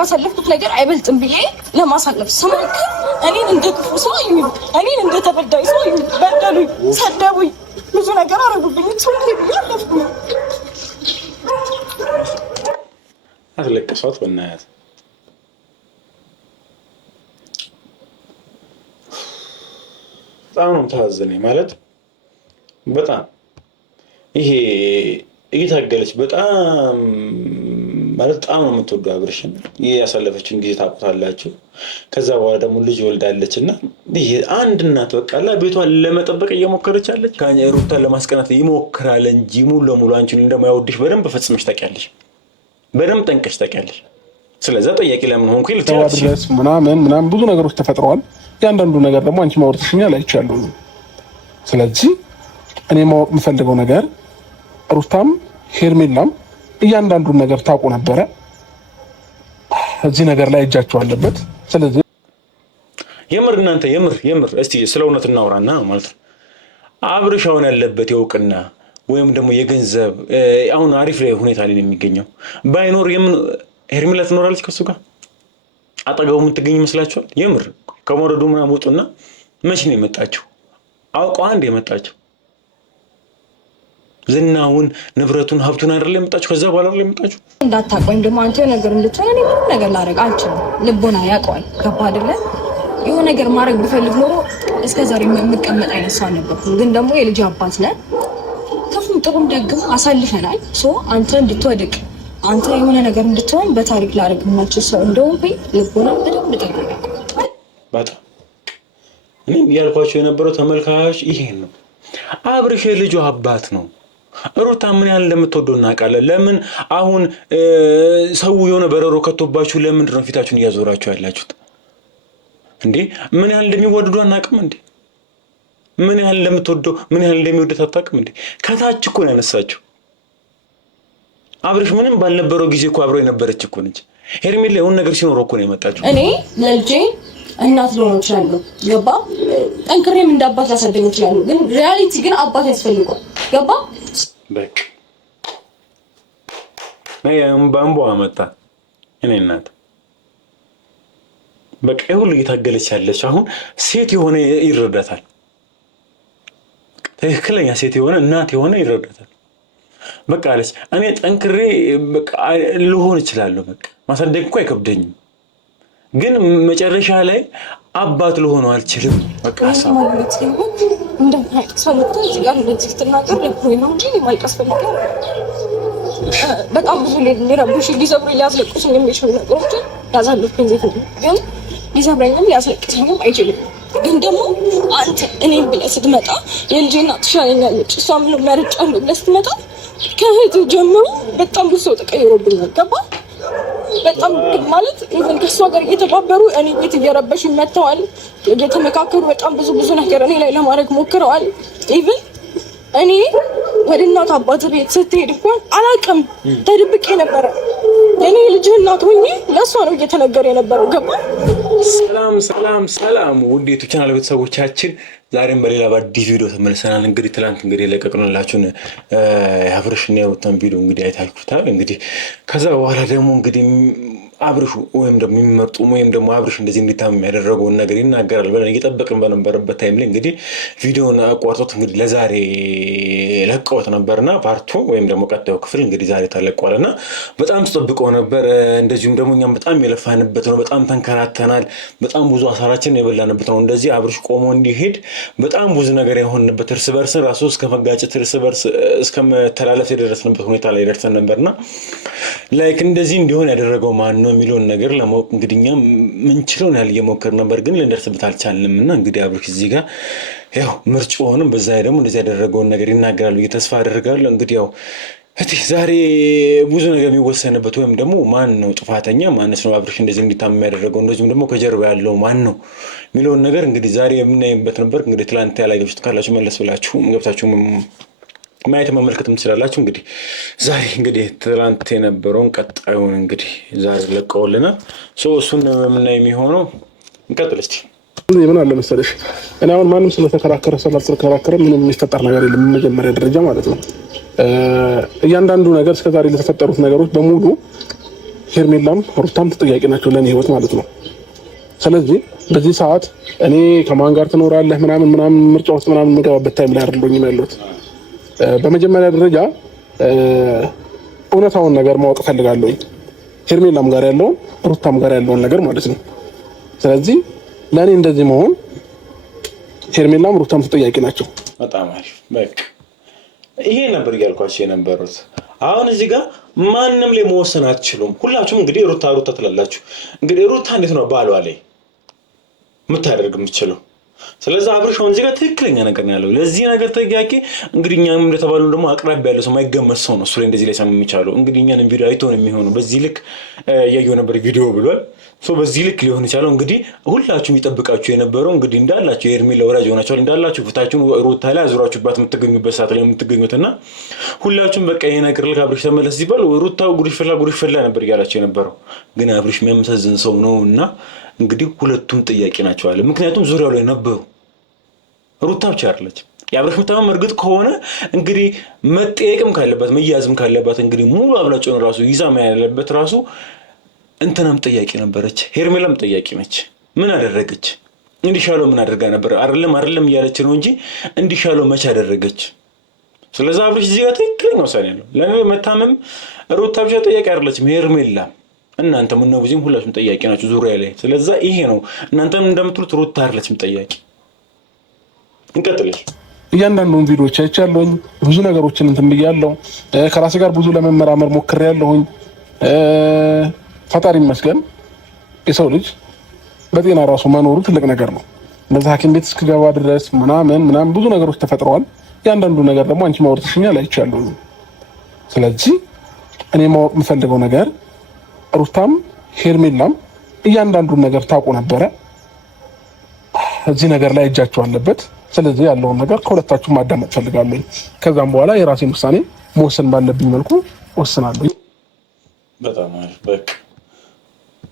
ካሳለፍኩት ነገር አይበልጥም ብዬ ለማሳለፍ ስሞክር እኔን እንደ ክፉ ሰው አዩኝ፣ እኔን እንደ ተበዳይ ሰው አዩኝ፣ በደሉኝ፣ ሰደቡኝ፣ ብዙ ነገር አረጉብኝ። ሰው ብዬ አለፍኩኝ። አትለቅሷት በእናትህ። በጣም ነው የምታሳዝነኝ ማለት በጣም ይሄ እየታገለች በጣም ማለት በጣም ነው የምትወደው አብርሽን። ይሄ ያሳለፈችን ጊዜ ታውቁታላችሁ። ከዛ በኋላ ደግሞ ልጅ ወልዳለች እና ይሄ አንድ እናት በቃላ ቤቷን ለመጠበቅ እየሞከረች አለች። ሩታን ለማስቀናት ይሞክራል እንጂ ሙሉ ለሙሉ አንቺን እንደማይወድሽ በደንብ ፈጽመሽ ታውቂያለሽ፣ በደንብ ጠንቀሽ ታውቂያለሽ። ስለዛ ጠያቂ ለምን ሆንኩ ይልታለሽ ምናምን ብዙ ነገሮች ተፈጥረዋል። ያንዳንዱ ነገር ደግሞ አንቺ ማውራትሽኛል አይቻለሁ። ስለዚህ እኔ ማወቅ የምፈልገው ነገር ሩታም ሄርሜላም እያንዳንዱን ነገር ታውቁ ነበረ። እዚህ ነገር ላይ እጃቸው አለበት። ስለዚህ የምር እናንተ የምር እስቲ ስለ እውነት እናውራና ማለት ነው አብርሽ አሁን ያለበት የእውቅና ወይም ደግሞ የገንዘብ አሁን አሪፍ ላይ ሁኔታ ላይ ነው የሚገኘው። ባይኖር የምን ሄርሜላ ትኖራለች ከሱ ጋር አጠገቡ የምትገኝ ይመስላችኋል? የምር ከመረዱ ምናምን ወጡና መቼ ነው የመጣችው? አውቀው አንድ የመጣችው ዝናውን ንብረቱን ሀብቱን አይደለም የመጣችው። ከዛ በኋላ አይደለም የመጣችው። እንዳታቆኝ ደግሞ አንተ ነገር እንድትሆን እኔ ምንም ነገር ላደርግ አልችልም። ልቦና ያውቀዋል። ገባ አይደለ? የሆነ ነገር ማድረግ ብፈልግ ኖሮ እስከዛሬ የምቀመጥ አይነት ሰው አልነበርኩም። ግን ደግሞ የልጅ አባት ነህ። ክፉም ጥሩም ደግም አሳልፈናል። አንተ እንድትወድቅ አንተ የሆነ ነገር እንድትሆን በታሪክ ላደርግ የማልችል ሰው እንደሆንኩኝ ልቦና በደንብ ጠይቀኝ። በጣም እኔም እያልኳቸው የነበረው ተመልካቾች ይሄን ነው። አብርሽ የልጁ አባት ነው። ሩታ ምን ያህል እንደምትወደው እናውቃለን። ለምን አሁን ሰው የሆነ በረሮ ከቶባችሁ ለምንድን ነው ፊታችሁን እያዞራችሁ ያላችሁት እንዴ? ምን ያህል እንደሚወደዱ አናውቅም እንዴ? ምን ያህል እንደምትወደው ምን ያህል እንደሚወደት አታውቅም እንዴ? ከታች እኮ ነው ያነሳችሁ። አብርሽ ምንም ባልነበረው ጊዜ እኮ አብሮ የነበረች እኮ ነች። ሄርሜላ የሆነ ነገር ሲኖረው እኮ ነው የመጣችው። እኔ ለልጄ እናት ልሆን እችላለሁ። ገባ? ጠንክሬም እንዳባት ላሳደግ እችላለሁ። ግን ሪያሊቲ ግን አባት ያስፈልገዋል። ገባ? በቃ ባምቦ አመጣ እኔ እናት በቃ ሁሉ እየታገለች ያለች አሁን ሴት የሆነ ይረዳታል። ትክክለኛ ሴት የሆነ እናት የሆነ ይረዳታል። በቃ አለች እኔ ጠንክሬ በቃ ልሆን እችላለሁ። በቃ ማሳደግ እኮ አይከብደኝም፣ ግን መጨረሻ ላይ አባት ልሆን አልችልም። በቃ ማለት ነው እንደማይቀሰሉት እዚህ ጋር እንደዚህ ተናገር ለኮይ ነው እንጂ ማይቀስ ፈልገ በጣም ብዙ ሊረብሽ ሊሰብሩ ሊያስለቅሱ የሚችሉ ነገሮች ያዛሉብኝ ነው። ግን ሊሰብረኝም ሊያስለቅሰኝም አይችልም። ግን ደግሞ አንተ እኔን ብለህ ስትመጣ የልጄ እናት ትሻለኛለች እሷ ምንም መርጫለሁ ብለህ ስትመጣ ከእህት ጀምሮ በጣም ብዙ ሰው ተቀይሮብኛል። ገባ? በጣም ማለት ኢቭን ከሷ ጋር እየተባበሩ እኔ ቤት እየረበሹ መጥተዋል። እየተመካከሩ በጣም ብዙ ነገር እኔ ላይ ለማድረግ ሞክረዋል። ኢቭን እኔ ወደ እናት አባት ቤት ስትሄድ እንኳን አላውቅም ተደብቄ ነበረ። እኔ ልጅ እናት ሆኜ ለሷ ነው እየተነገረ የነበረው። ገባ? ሰላም ውድ የዩቲዩብ ቻናል ቤተሰቦቻችን ዛሬም በሌላ በአዲስ ቪዲዮ ተመልሰናል። እንግዲህ ትላንት እንግዲህ ለቀቅንላችሁን የአብርሽና የሩታን ቪዲዮ እንግዲህ አይታችሁታል። እንግዲህ ከዛ በኋላ ደግሞ እንግዲህ አብርሹ ወይም ደግሞ የሚመርጡ ወይም ደግሞ አብርሽ እንደዚህ እንዲታመም ያደረገውን ነገር ይናገራል ብለን እየጠበቅን በነበረበት ታይም ላይ እንግዲህ ቪዲዮውን አቋርጦት እንግዲህ ለዛሬ ለቀውት ነበርና ፓርቱ ወይም ደግሞ ቀጣዩ ክፍል እንግዲህ ዛሬ ተለቋልና በጣም ተጠብቀው ነበር። እንደዚሁም ደግሞ እኛም በጣም የለፋንበት ነው። በጣም ተንከራተናል። በጣም ብዙ አሳራችን የበላንበት ነው። እንደዚህ አብርሽ ቆሞ እንዲሄድ በጣም ብዙ ነገር የሆንበት እርስ በርስ ራሱ እስከ መጋጨት እርስ በርስ እስከ መተላለፍ የደረስንበት ሁኔታ ላይ ደርሰን ነበርና ላይክ እንደዚህ እንዲሆን ያደረገው ማን ነው የሚለውን ነገር ለማወቅ እንግዲህ እኛ ምንችለውን ያህል እየሞከርን ነበር፣ ግን ልንደርስበት አልቻልንምና እንግዲህ አብርሽ እዚህ ጋር ያው ምርጫውንም በዛ ደግሞ እንደዚህ ያደረገውን ነገር ይናገራሉ ብዬ ተስፋ አደርጋለሁ። እንግዲህ ያው ዛሬ ብዙ ነገር የሚወሰንበት ወይም ደግሞ ማን ነው ጥፋተኛ ማንስ ነው አብርሽ እንደዚህ እንዲታመም ያደረገው እንደዚሁም ደግሞ ከጀርባ ያለው ማን ነው የሚለውን ነገር እንግዲህ ዛሬ የምናይበት ነበር። እንግዲህ ትላንት ያላያችሁት ካላችሁ መለስ ብላችሁ ገብታችሁ ማየት መመልከትም ትችላላችሁ። እንግዲህ ዛሬ እንግዲህ ትላንት የነበረውን ቀጣዩን እንግዲህ ዛሬ ለቀውልናል። እሱን የምናይ የሚሆነው እንቀጥል እስቲ። ምን አለ መሰለሽ እኔ አሁን ማንም ስለተከራከረ ስላልተከራከረ ምንም የሚፈጠር ነገር የለም። መጀመሪያ ደረጃ ማለት ነው እያንዳንዱ ነገር እስከዛሬ ለተፈጠሩት ነገሮች በሙሉ ሄርሜላም ሩታም ተጠያቂ ናቸው ለኔ ህይወት ማለት ነው። ስለዚህ በዚህ ሰዓት እኔ ከማን ጋር ትኖራለህ ምናምን ምርጫ ውስጥ ምናምን የምገባበት ታይም ላይ አይደለሁም ያለሁት። በመጀመሪያ ደረጃ እውነታውን ነገር ማወቅ እፈልጋለሁ፣ ሄርሜላም ጋር ያለውን ሩታም ጋር ያለውን ነገር ማለት ነው። ስለዚህ ለእኔ እንደዚህ መሆን ሄርሜላም ሩታም ተጠያቂ ናቸው። በጣም አሪፍ። በቃ ይሄ ነበር እያልኳቸው የነበሩት። አሁን እዚህ ጋር ማንም ላይ መወሰን አትችሉም። ሁላችሁም እንግዲህ ሩታ ትላላችሁ። እንግዲህ ሩታ እንዴት ነው ባሏ ላይ የምታደርግ የምትችለው? ስለዚህ አብርሽ አሁን እዚህ ጋር ትክክለኛ ነገር ነው ያለው። ለዚህ ነገር ተጠያቂ እንግዲህ እኛም እንደተባሉ ደግሞ አቅራቢ ያለው ሰው የማይገመት ሰው ነው እሱ ላይ እንደዚህ ላይ ሰም የሚቻለው። እንግዲህ እኛንም ቪዲዮ አይቶ ነው የሚሆነው። በዚህ ልክ እያየሁ ነበር ቪዲዮ ብሏል። በዚህ ልክ ሊሆን ይችላል። እንግዲህ ሁላችሁም ይጠብቃችሁ የነበረው እንግዲህ እንዳላችሁ የሄርሜላ ወዳጅ ሆናችኋል፣ እንዳላችሁ ፊታችሁን ሩታ ላይ አዙራችሁባት የምትገኙበት ሰዓት ላይ የምትገኙትና ሁላችሁም በቃ ይሄ ነገር ልክ አብርሽ ተመለስ ሲባል ሩታ ጉድሽ ፈላ ነበር እያላችሁ የነበረው። ግን አብርሽ የሚያመሳዝን ሰው ነው እና እንግዲህ ሁለቱም ጥያቄ ናቸው አለ። ምክንያቱም ዙሪያው ላይ ነበሩ። ሩታ ብቻ አይደለች። የአብርሽ መታመም እርግጥ ከሆነ እንግዲህ መጠየቅም ካለባት መያዝም ካለባት እንግዲህ ሙሉ አብላጭውን ራሱ ይዛ ያለበት ራሱ እንትናም ጥያቄ ነበረች። ሄርሜላም ጥያቄ ነች። ምን አደረገች? እንዲሻለው ምን አድርጋ ነበር? አይደለም እያለች ነው እንጂ እንዲሻለው መቼ አደረገች? ስለዚህ አብርሽ እዚህ ጋር ትክክለኛ ውሳኔ ያለው ለኔ መታመም ሩታ ብቻ ጥያቄ አይደለችም፣ ሄርሜላም እናንተ ምን ነው ብዙም ሁላችሁም ጥያቄ ናችሁ ዙሪያ ላይ። ስለዚህ ይሄ ነው እናንተም እንደምትሉት ሩታ አይደለችም ጥያቄ። እንቀጥልሽ። እያንዳንዱን ቪዲዮዎች አይቻለሁኝ፣ ብዙ ነገሮችን እንትን ብያለሁ፣ ከራሴ ጋር ብዙ ለመመራመር ሞክሬያለሁኝ። ፈጣሪ ይመስገን የሰው ልጅ በጤና ራሱ መኖሩ ትልቅ ነገር ነው። እንደዛ ሐኪም ቤት እስክገባ ድረስ ምናምን ብዙ ነገሮች ተፈጥረዋል። ያንዳንዱ ነገር ደግሞ አንቺ ማውራትሽኛል አይቻለሁ። ስለዚህ እኔ ማወቅ የምፈልገው ነገር ሩታም ሄርሜላም እያንዳንዱን ነገር ታውቁ ነበረ። እዚህ ነገር ላይ እጃቸው አለበት። ስለዚህ ያለውን ነገር ከሁለታችሁ ማዳመጥ ፈልጋለሁ። ከዛም በኋላ የራሴን ውሳኔ መወሰን ባለብኝ መልኩ ወስናለሁ። በጣም አሪፍ። በቃ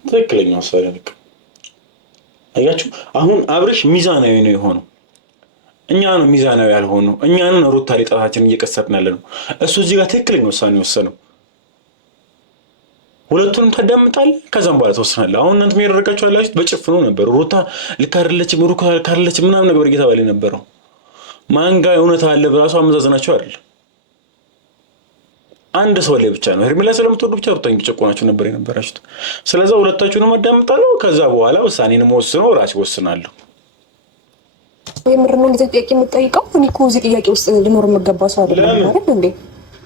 ትክክለኛ ውሳኔ ልክ አያችሁ። አሁን አብርሽ ሚዛናዊ ነው የሆነው፣ እኛ ነው ሚዛናዊ ያልሆነው። እኛንን ሩታ ላይ ጣታችንን እየቀሰርን ያለ ነው። እሱ እዚህ ጋር ትክክለኛ ውሳኔ ወሰነው። ሁለቱንም ታዳምጣለህ፣ ከዛም በኋላ ተወስናለህ። አሁን እናንተ የሚያደርጋችሁ ያላችሁት በጭፍኑ ነበር። ሩታ ልክ አይደለችም፣ ሩታ ልክ አይደለችም ምናምን ነገር እየተባለ ነበረው። ማን ጋር እውነት አለ በራሱ አመዛዘናችሁ አይደል? አንድ ሰው ላይ ብቻ ነው ሄርሜላ ስለምትወዱ ብቻ ሩታን እየጨቆናችሁ ነበር የነበራችሁት። ስለዚህ ሁለታችሁንም አዳምጣለሁ፣ ከዛ በኋላ ውሳኔንም ወስነው ራሴ ወስናለሁ። የምር ነው እንደዚህ ጥያቄ የምትጠይቀው? እኔ እኮ እዚህ ጥያቄ ውስጥ ልኖር የምገባ ሰው አይደለም ማለት እንዴ?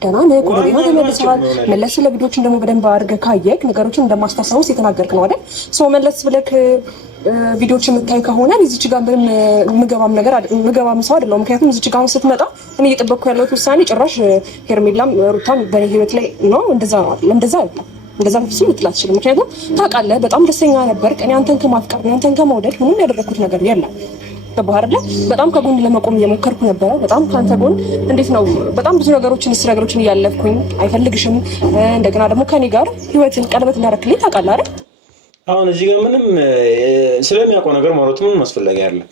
ደህና ነህ? ኮሎኔና ተመልሰሃል። መለስ ስለ ቪዲዮችን ደግሞ በደንብ አድርገህ ካየክ ነገሮችን እንደማስታሰውስ የተናገርክ ነው አይደል? ሰው መለስ ብለክ ቪዲዮች የምታይ ከሆነ እዚች ጋር ምንም ምገባም ሰው አይደለም። ምክንያቱም እዚች ጋር ስትመጣ እኔ እየጠበቅኩ ያለሁት ውሳኔ ጭራሽ ሄርሜላም ሩታም በእኔ ህይወት ላይ ነው እንደዛ አይደለም። እንደዛ ፍጹም ልትል አትችልም። ምክንያቱም ታውቃለህ በጣም ደስተኛ ነበር። እኔ አንተን ከማፍቀር አንተን ከመውደድ ምንም ያደረኩት ነገር የለም። በባህር ላይ በጣም ከጎን ለመቆም እየሞከርኩ ነበረ። በጣም ካንተ ጎን እንዴት ነው በጣም ብዙ ነገሮችን እያለፍኩኝ አይፈልግሽም። እንደገና ደግሞ ከኔ ጋር ህይወትን ቀለበት እንዳረክልኝ ታውቃለህ አይደል? አሁን እዚህ ጋር ምንም ስለሚያውቀው ነገር ማውራት ምንም አስፈላጊ አይደለም።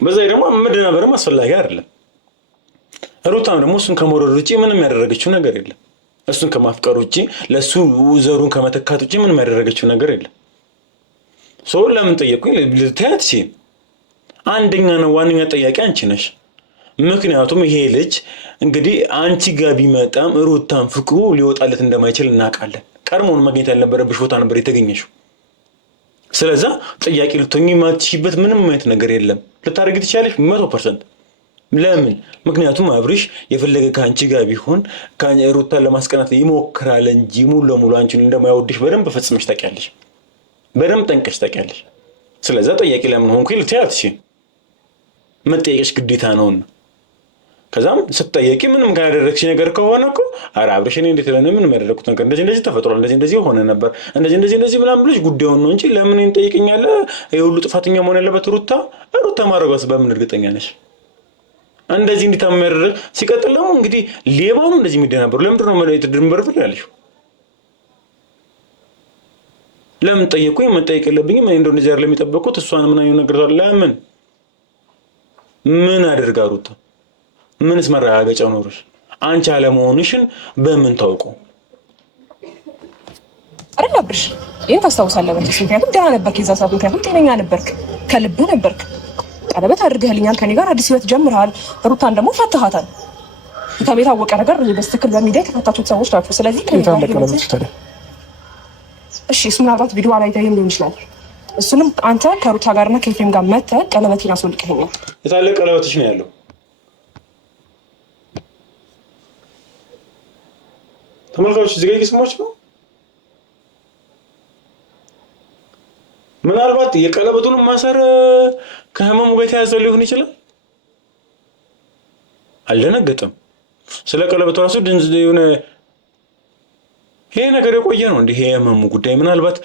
በዛ ደግሞ መደናበርም አስፈላጊ አይደለም። ሩታም ደግሞ እሱን ከመውደድ ውጪ ምንም ያደረገችው ነገር የለም። እሱን ከማፍቀር ውጪ ለሱ ዘሩን ከመተካት ውጪ ምንም ያደረገችው ነገር የለም። ሰው ለምን ጠየቁኝ ልታያት ሲ አንደኛ ነው ዋነኛ ጠያቂ አንቺ ነሽ። ምክንያቱም ይሄ ልጅ እንግዲህ አንቺ ጋር ቢመጣም ሩታን ፍቅሩ ሊወጣለት እንደማይችል እናውቃለን። ቀድሞውን ማግኘት ያልነበረብሽ ቦታ ነበር የተገኘሽው። ስለዛ ጥያቄ ልትሆኚ ማትችይበት ምንም አይነት ነገር የለም። ልታደርጊ ትችያለሽ 100%። ለምን? ምክንያቱም አብርሽ የፈለገ ከአንቺ ጋር ቢሆን ሩታን ለማስቀናት ይሞክራል እንጂ ሙሉ ለሙሉ አንቺን እንደማይወድሽ በደንብ ፈጽመሽ ታውቂያለሽ፣ በደንብ ጠንቀሽ ታውቂያለሽ። ስለዛ ጥያቄ ለምን ሆንኩኝ ልትያት እሺ፣ መጠየቅሽ ግዴታ ነውና ከዛም ስትጠየቂ ምንም ካላደረግሽ ነገር ከሆነ እኮ ኧረ አብርሽ እኔ እንዴት ለኔ ምንም ያደረኩት ነገር እንደዚህ ተፈጥሯል፣ እንደዚህ ሆነ ነበር፣ እንደዚህ ምናምን ብለሽ ጉዳዩን ነው እንጂ ለምን እንጠይቀኛለህ? የሁሉ ጥፋተኛ መሆን ያለበት ሩታ ማድረጓስ በምን እርግጠኛ ነሽ? እንደዚህ እንዲታመም ያደረግ ሲቀጥል ደግሞ እንግዲህ ሌባ ነው እንደዚህ የሚደናበሩ። ለምንድን ነው ማለት ድንበር ፍር ያለሽ? ለምን ጠየቁኝ? መጠየቅ የለብኝም እኔ እንደው እንደዚህ አይደለም የሚጠበቁት እሷን ምን አይነት ነገር ለምን ምን አድርጋ ሩታ ምንስ መረጋገጫ ኖርሽ? አንቺ አለመሆንሽን በምን ታውቁ? አብርሽ ይሄን ታስታውሳለህ መቼስ። ምክንያቱም ደህና ነበርክ የዛ ሰዓት፣ ምክንያቱም ጤነኛ ነበርክ፣ ከልብህ ነበርክ። ቀለበት አድርገህልኛል፣ ከኔ ጋር አዲስ ህይወት ጀምረሃል። ሩታን ደግሞ ፈትሃታል። የታወቀ ነገር በስትክክል በሚዲያ የተፈታችሁት ሰዎች ናቸው። ስለዚህ እሺ እሱ ምናልባት ቪዲዮ ላይ ታይም ሊሆን ይችላል። እሱንም አንተ ከሩታ ጋርና ከኤፍሬም ጋር መተህ ቀለበቴን አስወልቀኸኛል። የታለ ቀለበትሽ ነው ያለው? ተመልካቾች እዚህ ጋር እየሰማችሁ ነው። ምናልባት የቀለበቱን ማሰር ከህመሙ ጋር የተያዘ ሊሆን ይችላል። አልደነገጠም። ስለ ቀለበቱ ራሱ ድንዝ የሆነ ይሄ ነገር የቆየ ነው እንዴ? ይሄ የህመሙ ጉዳይ ምናልባት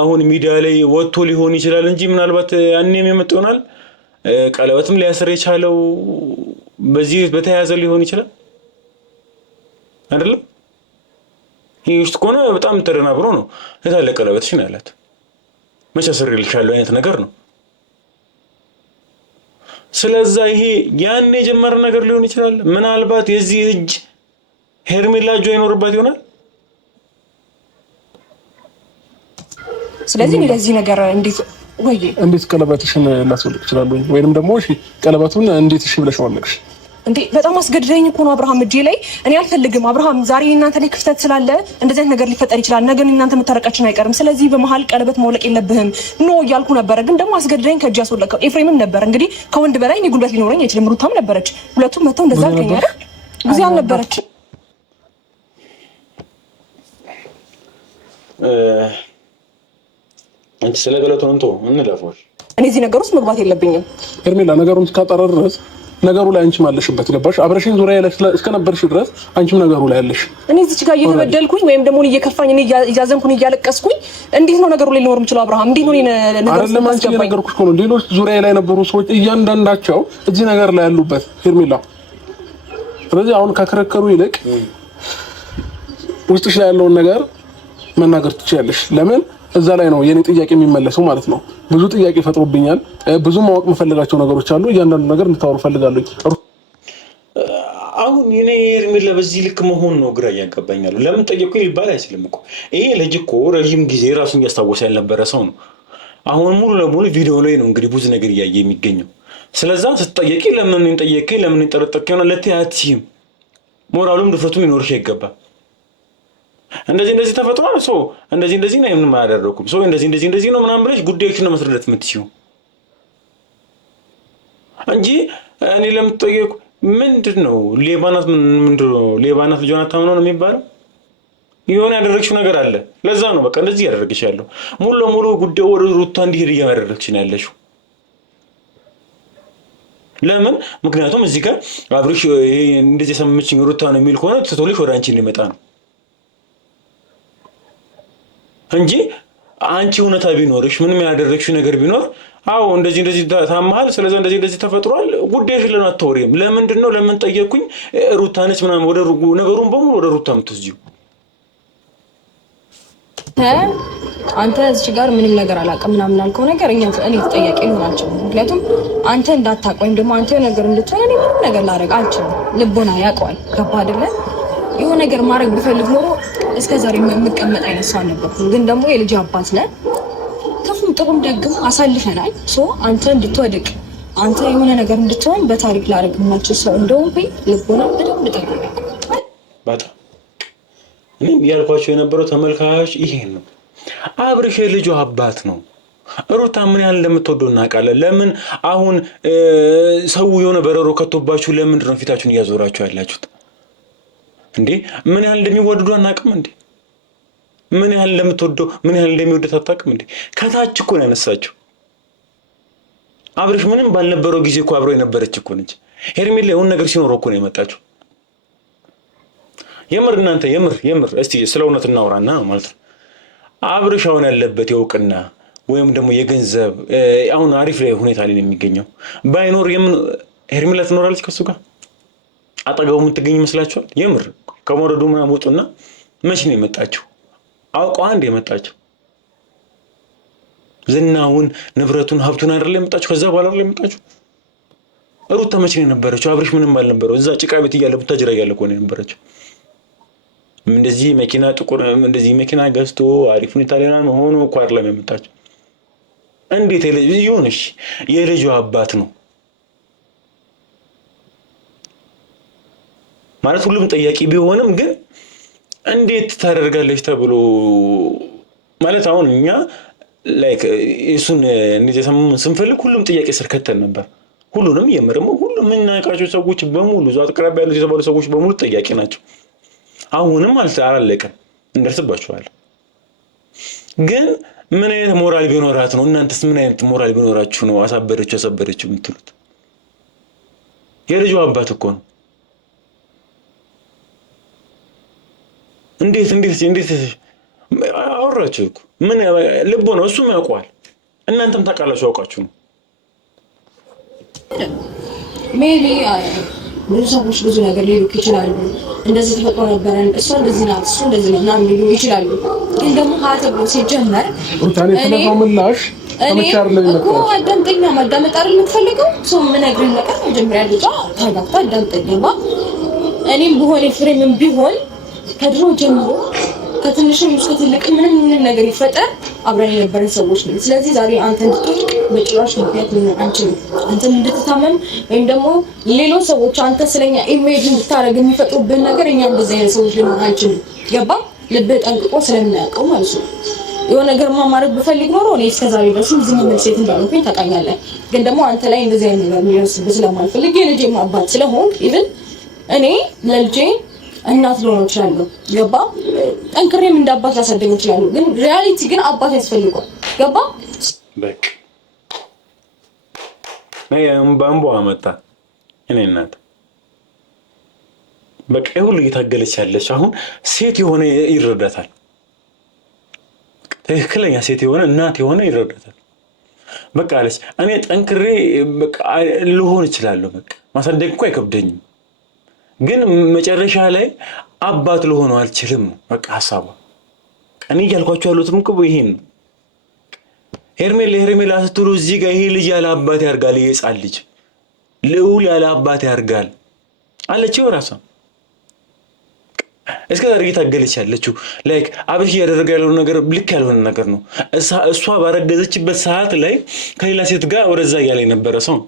አሁን ሚዲያ ላይ ወጥቶ ሊሆን ይችላል እንጂ ምናልባት ያኔም የመጣ ይሆናል። ቀለበትም ሊያስር የቻለው በዚህ በተያያዘ ሊሆን ይችላል አይደለም? ይሄ ውስጥ ከሆነ በጣም ተደናብሮ ነው። የታለ ቀለበትሽ ነው ያላት። መቼ አስሬልሻለሁ አይነት ነገር ነው። ስለዛ ይሄ ያን የጀመረ ነገር ሊሆን ይችላል። ምናልባት የዚህ እጅ ሄርሜላ እጇ ይኖርባት ይሆናል። ስለዚህ ለዚህ ነገር እንዴት ቀለበትሽን ላስወልቅ ይችላል ወይንም ደግሞ እሺ ቀለበቱን እንዴት እሺ ብለሽ ወለቅሽ እንዴ? በጣም አስገድደኝ እኮ ነው አብርሃም። እጄ ላይ እኔ አልፈልግም አብርሃም። ዛሬ እናንተ ላይ ክፍተት ስላለ እንደዚህ አይነት ነገር ሊፈጠር ይችላል። ነገ እናንተ መታረቃችን አይቀርም። ስለዚህ በመሀል ቀለበት ማውለቅ የለብህም ኖ እያልኩ ነበረ፣ ግን ደግሞ አስገድደኝ ከእጄ አስወለቀው። ኤፍሬምም ነበር እንግዲህ ከወንድ በላይ እኔ ጉልበት ሊኖረኝ አይችልም። ሩታም ነበረች። ሁለቱም መተው እንደዛ አልከኝ አይደል? ጊዜ አልነበረች። አንቺ ስለ ገለቶን እንቶ እንለፈው። እኔ እዚህ ነገር ውስጥ መግባት የለብኝም ሄርሜላ። ነገሩን እስካጣራ ድረስ ነገሩ ላይ አንቺ ማለሽበት ገባሽ? አብረሽኝ ዙሪያ ላይ እስከነበርሽ ድረስ አንቺም ነገሩ ላይ ያለሽ። እኔ እዚህ ጋር እየተበደልኩኝ ወይም ደግሞ እየከፋኝ እኔ እያዘንኩኝ እያለቀስኩኝ እንዴት ነው ነገሩ ላይ ሊኖር የምችለው? አብርሃም እንዴት ነው ነገሩ አይደለም አንቺ የነገርኩሽ እኮ ነው። ሌሎች ዙሪያ ላይ የነበሩ ሰዎች እያንዳንዳቸው እዚህ ነገር ላይ ያሉበት ሄርሜላ። ስለዚህ አሁን ከከረከሩ ይልቅ ውስጥሽ ላይ ያለውን ነገር መናገር ትችያለሽ። ለምን እዛ ላይ ነው የኔ ጥያቄ የሚመለሰው ማለት ነው። ብዙ ጥያቄ ፈጥሮብኛል። ብዙ ማወቅ የምፈልጋቸው ነገሮች አሉ። እያንዳንዱ ነገር እንድታወሩ ፈልጋለሁ። አሁን የኔ ሄርሜላ በዚህ ልክ መሆን ነው ግራ እያጋባኛል። ለምን ጠየቁኝ ሊባል አይችልም እኮ። ይሄ ልጅ እኮ ረዥም ጊዜ ራሱን እያስታወሰ ያልነበረ ሰው ነው። አሁን ሙሉ ለሙሉ ቪዲዮ ላይ ነው እንግዲህ ብዙ ነገር እያየ የሚገኘው። ስለዛ ስትጠየቂ ለምን ጠየቀኝ፣ ለምን ጠረጠቅኝ ነው ለትያትም ሞራሉም ድፍረቱም ይኖርሽ አይገባም። እንደዚህ ተፈጥሯል። ሶ እንደዚህ ነው ምንም አያደረኩም። ሶ እንደዚህ ነው ምናምን ብለሽ ጉዳዮችን ነው መስረዳት የምትችይው እንጂ እኔ ለምትጠየቁ ምንድነው ሌባናት ሌባናት ልጇን አታምነው ነው የሚባለው። የሆነ ያደረግሽው ነገር አለ። ለዛ ነው በቃ እንደዚህ ያደረግሽ ያለው። ሙሉ ለሙሉ ጉዳዩ ወደ ሩታ እንዲሄድ እያደረግሽ ነው ያለሽው። ለምን? ምክንያቱም እዚህ ጋር አብርሽ እንደዚህ ሰምችኝ ሩታ ነው የሚል ከሆነ ትቶልሽ ወደ አንቺ ሊመጣ ነው እንጂ አንቺ እውነታ ቢኖርሽ ምንም ያደረግሽው ነገር ቢኖር አዎ እንደዚህ ታማሃል፣ ስለዚህ እንደዚህ ተፈጥሯል ጉዳይሽ ለምን አትወሪም? ለምንድነው ለምን ጠየቅኩኝ ሩታ ነች ምናምን ወደ ነገሩን በሙሉ ወደ ሩታ የምትወስጂው? አንተ እዚህ ጋር ምንም ነገር አላውቅም ምናምን አልከው ነገር እኔ ተጠያቂ ልሆናቸው። ምክንያቱም አንተ እንዳታውቅ ወይም ደግሞ አንተ ነገር እንድትሆን እኔ ምንም ነገር ላደርግ አልችልም። ልቦና ያውቀዋል። ገባ አይደለ? የሆነ ነገር ማድረግ ብፈልግ ኖሮ እስከዛሬ የምቀመጥ አይነት ሰው አልነበርኩም። ግን ደግሞ የልጅ አባት ነህ። ክፉም ጥሩም ደግም አሳልፈናል። ሶ አንተ እንድትወድቅ አንተ የሆነ ነገር እንድትሆን በታሪክ ላደርግ የማልችል ሰው እንደሆንኩ ልቦና በደንብ ጠቅሞኛል። በጣም እኔም ያልኳቸው የነበረው ተመልካቾች ይሄን ነው። አብርሽ የልጁ አባት ነው። ሩታ ምን ያህል እንደምትወደው እናውቃለን። ለምን አሁን ሰው የሆነ በረሮ ከቶባችሁ ለምንድን ነው ፊታችሁን እያዞራችሁ ያላችሁት እንዴ? ምን ያህል እንደሚወደዱ አናውቅም እንዴ? ምን ያህል እንደምትወደው ምን ያህል እንደሚወደት አታውቅም እንዴ? ከታች እኮ ነው ያነሳችሁ። አብርሽ ምንም ባልነበረው ጊዜ እኮ አብረው የነበረች እኮ ነች። ሄርሜላ የሆነ ነገር ሲኖረው እኮ ነው የመጣችው። የምር እናንተ የምር እስቲ ስለ እውነት እናውራና ማለት ነው። አብርሽ አሁን ያለበት የእውቅና ወይም ደግሞ የገንዘብ አሁን አሪፍ ላይ ሁኔታ ላይ ነው የሚገኘው። ባይኖር የምን ሄርሜላ ትኖራለች ከሱ ጋር አጠገቡ የምትገኝ ይመስላችኋል? የምር ከመረዱ ምናምን ወጡና መቼ ነው የመጣችው? አውቀው አንድ የመጣችው ዝናውን ንብረቱን ሀብቱን አይደለ የመጣችው? ከዛ በኋላ አይደለ የመጣችው? ሩታ መቼ ነው የነበረችው? አብርሽ ምንም አልነበረው። እዛ ጭቃ ቤት እያለ ቡታጅራ እያለ እኮ ነው የነበረችው። እንደዚህ መኪና ጥቁር እንደዚህ መኪና ገዝቶ አሪፍ ሁኔታ ላይ ምናምን ሆኖ እኮ አይደለም የመጣችው። እንዴት ይሁንሽ? የልጁ አባት ነው ማለት ሁሉም ጠያቂ ቢሆንም ግን እንዴት ታደርጋለች ተብሎ ማለት አሁን እኛ ላይክ እሱን እንደዚህ ስንፈልግ ሁሉም ጥያቄ ስር ከተን ነበር። ሁሉንም የምርም ሁሉም የምናውቃቸው ሰዎች በሙሉ እዛው አቅራቢያ ያሉት የተባሉ ሰዎች በሙሉ ጠያቂ ናቸው። አሁንም አላለቀም፣ እንደርስባችኋለን። ግን ምን አይነት ሞራል ቢኖራት ነው? እናንተስ ምን አይነት ሞራል ቢኖራችሁ ነው አሳበደችው የምትሉት? የልጁ አባት እኮ ነው። እንዴት አወራችሁ እኮ ምን ልቦ ነው? እሱም ያውቀዋል፣ እናንተም ታውቃላችሁ፣ ያውቃችሁ ነው። ሜቢ ብዙ ሰዎች ብዙ ነገር ሊሉክ ይችላሉ። እንደዚህ ተፈጥሮ ነበረን፣ እሷ እንደዚህ ናት፣ እሱ እንደዚህ ነው ምናምን ሊሉ ይችላሉ። ግን ደግሞ ሀተብሎ ሲጀመር እኔ ምላሽ እኮ አዳምጠኛ ማዳመጥ አይደል የምትፈልገው? ሰው የምነግርህን ነገር መጀመሪያ ልጇ ታጋፍታ አዳምጠኝማ። እኔም በሆነ ፍሬምም ቢሆን ከድሮ ጀምሮ ከትንሽም እስከ ትልቅ ምንም ነገር ይፈጠር አብረን የነበረን ሰዎች ነን። ስለዚህ ዛሬ አንተ እንድትወድቅ በጭራሽ ምክንያት ሊሆን አንችልም። አንተን እንድትታመም ወይም ደግሞ ሌሎች ሰዎች አንተ ስለኛ ኢሜጅ እንድታረግ የሚፈጥሩብን ነገር እኛ እንደዚህ አይነት ሰዎች ሊሆን አንችልም። ገባ? ልብህ ጠንቅቆ ስለምናውቀው ማለት ነው። የሆነ ነገር ማድረግ ብፈልግ ኖሮ እኔ እስከዛሬ ድረስ ዝም ብል ሴት እንዳልኩኝ ታውቃኛለህ። ግን ደግሞ አንተ ላይ እንደዚህ አይነት ነገር የሚደርስብህ ስለማልፈልግ የልጄም አባት ስለሆንክ ኢቭን እኔ ለልጄ እናት ልሆን እችላለሁ። ገባ? ጠንክሬም እንዳባት ላሳደግ እችላለሁ። ግን ሪያሊቲ ግን አባት ያስፈልገዋል። ገባ? በቃ ባምቦ አመጣ እኔ እናት በቃ ሁሉ እየታገለች ያለች አሁን ሴት የሆነ ይረዳታል። ትክክለኛ ሴት የሆነ እናት የሆነ ይረዳታል። በቃ አለች እኔ ጠንክሬ በቃ ልሆን እችላለሁ። በቃ ማሳደግ እኮ አይከብደኝም፣ ግን መጨረሻ ላይ አባት ልሆነው አልችልም ነው በቃ ሐሳቧ። እኔ እያልኳቸው ያሉትም እኮ ይሄን ነው። ሄርሜላ ስትሉ እዚህ ጋር ይሄ ልጅ ያለ አባት ያርጋል፣ የሕፃን ልጅ ልዑል ያለ አባት ያርጋል አለችው ራሷ። እስከ ዛሬ እየታገለች ያለችው ላይክ አብርሽ እያደረገ ያለው ነገር ልክ ያልሆነ ነገር ነው። እሷ ባረገዘችበት ሰዓት ላይ ከሌላ ሴት ጋር ወደዛ እያለ የነበረ ሰው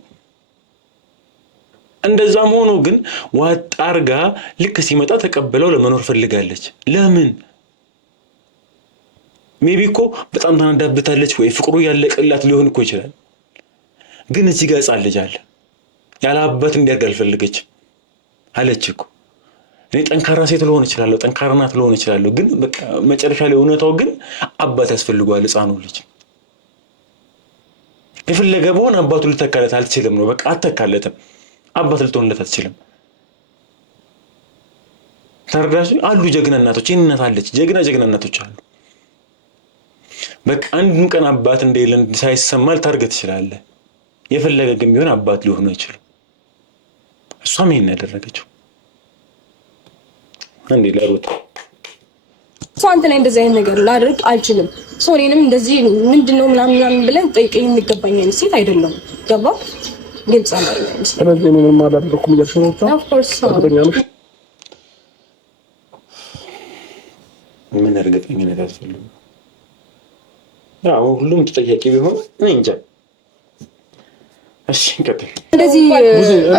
እንደዛም ሆኖ ግን ዋጥ አርጋ ልክ ሲመጣ ተቀበለው ለመኖር ፈልጋለች። ለምን? ሜቢ እኮ በጣም ተናዳበታለች ወይ ፍቅሩ ያለቀላት ሊሆን እኮ ይችላል። ግን እዚህ ጋር ሕፃን ልጅ አለ፣ ያለ አባት እንዲያድግ አልፈልገችም አለች እኮ። እኔ ጠንካራ ሴት ልሆን እችላለሁ፣ ጠንካራ ናት ልሆን እችላለሁ፣ ግን በቃ መጨረሻ ላይ እውነታው ግን አባት ያስፈልገዋል ሕፃኑ ልጅ። የፈለገ በሆነ አባቱ ልተካለት አልችልም ነው በቃ አተካለትም። አባት ልትሆንለት አትችልም። ተረዳሽ? አሉ ጀግና እናቶች፣ እናት አለች፣ ጀግና እናቶች አሉ። በቃ አንድም ቀን አባት እንደሌለን ሳይሰማ ልታርግ ትችላለህ። የፈለገ ግን ቢሆን አባት ሊሆኑ አይችሉም። እሷም ይሄን ያደረገችው እንዴ ለሩት ሰው አንተ ላይ እንደዚህ አይነት ነገር ላድርግ አልችልም። ሰው እኔንም እንደዚህ ምንድነው ምናምን ብለን ጠይቀኝ የሚገባኝ አይነት ሴት አይደለም። ገባ? ግልጽ ነው። ስለዚህ ምንም አላደረኩም እያልሽ ነው? ኦፍ ኮርስ ምን እርግጠኝነት ያስፈልጋል? ያው ሁሉም ተጠያቂ ቢሆን እኔ እንጃ። እሺ እንቀጥል። እንደዚህ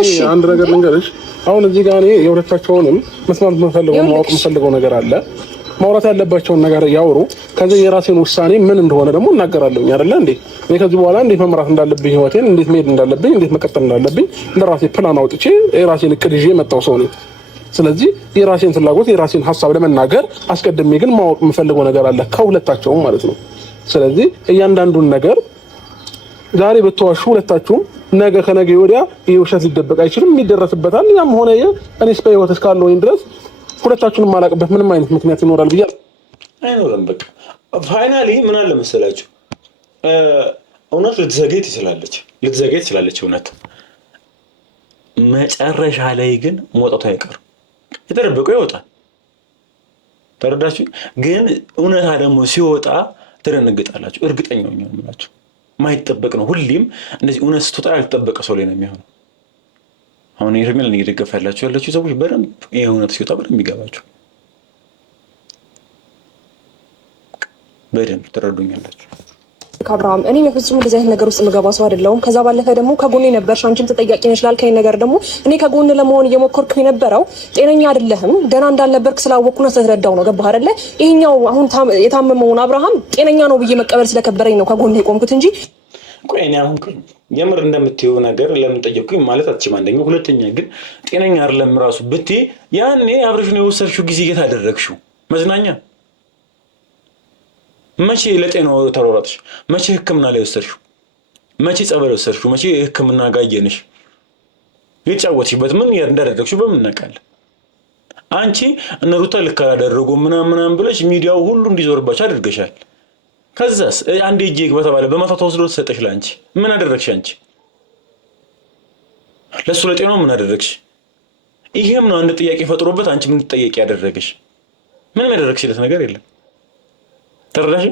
እሺ አንድ ነገር ልንገርሽ። አሁን እዚህ ጋር እኔ የሁለታቸውንም መስማት የምፈልገው ማወቅ የምፈልገው ነገር አለ። ማውራት ያለባቸውን ነገር ያወሩ። ከዚህ የራሴን ውሳኔ ምን እንደሆነ ደግሞ እናገራለሁ አይደለ እንዴ? እኔ ከዚህ በኋላ እንዴት መምራት እንዳለብኝ ህይወቴን እንዴት መሄድ እንዳለብኝ እንዴት መቀጠል እንዳለብኝ ለራሴ ፕላን አውጥቼ የራሴን እቅድ ይዤ መጣው ሰው ነኝ። ስለዚህ የራሴን ፍላጎት የራሴን ሀሳብ ለመናገር አስቀድሜ ግን ማወቅ የምፈልገው ነገር አለ ከሁለታቸውም ማለት ነው። ስለዚህ እያንዳንዱን ነገር ዛሬ በተዋሹ ሁለታችሁም ነገ ከነገ ወዲያ ይሄ ውሸት ሊደበቅ አይችልም፣ ይደረስበታል። ያም ሆነ እኔስ በህይወት እስካለሁ ድረስ ሁለታችሁንም ማላቅበት ምንም አይነት ምክንያት ይኖራል ብዬ አይኖርም። በቃ ፋይናሊ ምን አለ መሰላችሁ፣ እውነት ልትዘገይ ትችላለች እውነት መጨረሻ ላይ ግን መውጣቱ አይቀርም። የተደበቀው ይወጣል። ተረዳችሁ? ግን እውነታ ደግሞ ሲወጣ ትደነግጣላችሁ። እርግጠኛ ነኝ የምላችሁ ማይጠበቅ ነው። ሁሌም እንደዚህ እውነት ስትወጣ ያልተጠበቀ ሰው ላይ ነው የሚሆነው። አሁን ሄርሜላን እየደገፈ ያላችሁ ሰዎች በደንብ ይሄ እውነት ሲወጣ በደንብ ይገባችሁ። በደንብ ትረዱኛላችሁ። አብርሃም እኔ በፍጹም እንደዚህ አይነት ነገር ውስጥ የምገባ ሰው አይደለሁም። ከዛ ባለፈ ደግሞ ከጎኔ ነበርሽ፣ አንቺም ተጠያቂ ነሽ ላልከኝ ነገር ደግሞ እኔ ከጎን ለመሆን እየሞከርኩ የነበረው ጤነኛ አይደለህም ደህና እንዳልነበርክ ስላወቅኩ ነው ስለተረዳው ነው። ገባህ አይደለ? ይሄኛው አሁን የታመመውን አብርሃም ጤነኛ ነው ብዬ መቀበል ስለከበረኝ ነው ከጎን የቆምኩት እንጂ ቆይ እኔ አሁን የምር እንደምትይው ነገር ለምን ጠየቅኩኝ ማለት አትችም። አንደኛ፣ ሁለተኛ ግን ጤነኛ አይደለም ራሱ ብትይ ያኔ አብረሽን የወሰድሽው ጊዜ የት አደረግሽው? መዝናኛ መቼ ለጤናው ተሯሯጥሽ? መቼ ሕክምና ላይ ወሰድሽው? መቼ ጸበል ወሰድሽው? መቼ ሕክምና ጋየንሽ? የተጫወትሽበት ምን እንዳደረግሽው በምን እናውቃለን? አንቺ እነ ሩታ ልክ አላደረጉም ምናምን ብለሽ ሚዲያው ሁሉ እንዲዞርባቸው አድርገሻል። ከዛስ አንዴ እጄ በተባለ በማታ ተወስዶ ተሰጠሽ። ለአንቺ ምን አደረግሽ? አንቺ ለሱ ለጤናው ምን አደረግሽ? ይሄም ነው አንድ ጥያቄ ፈጥሮበት አንቺ ምን ትጠየቂ ያደረገሽ? ምንም ያደረግሽለት ነገር የለም። ተረዳሽ?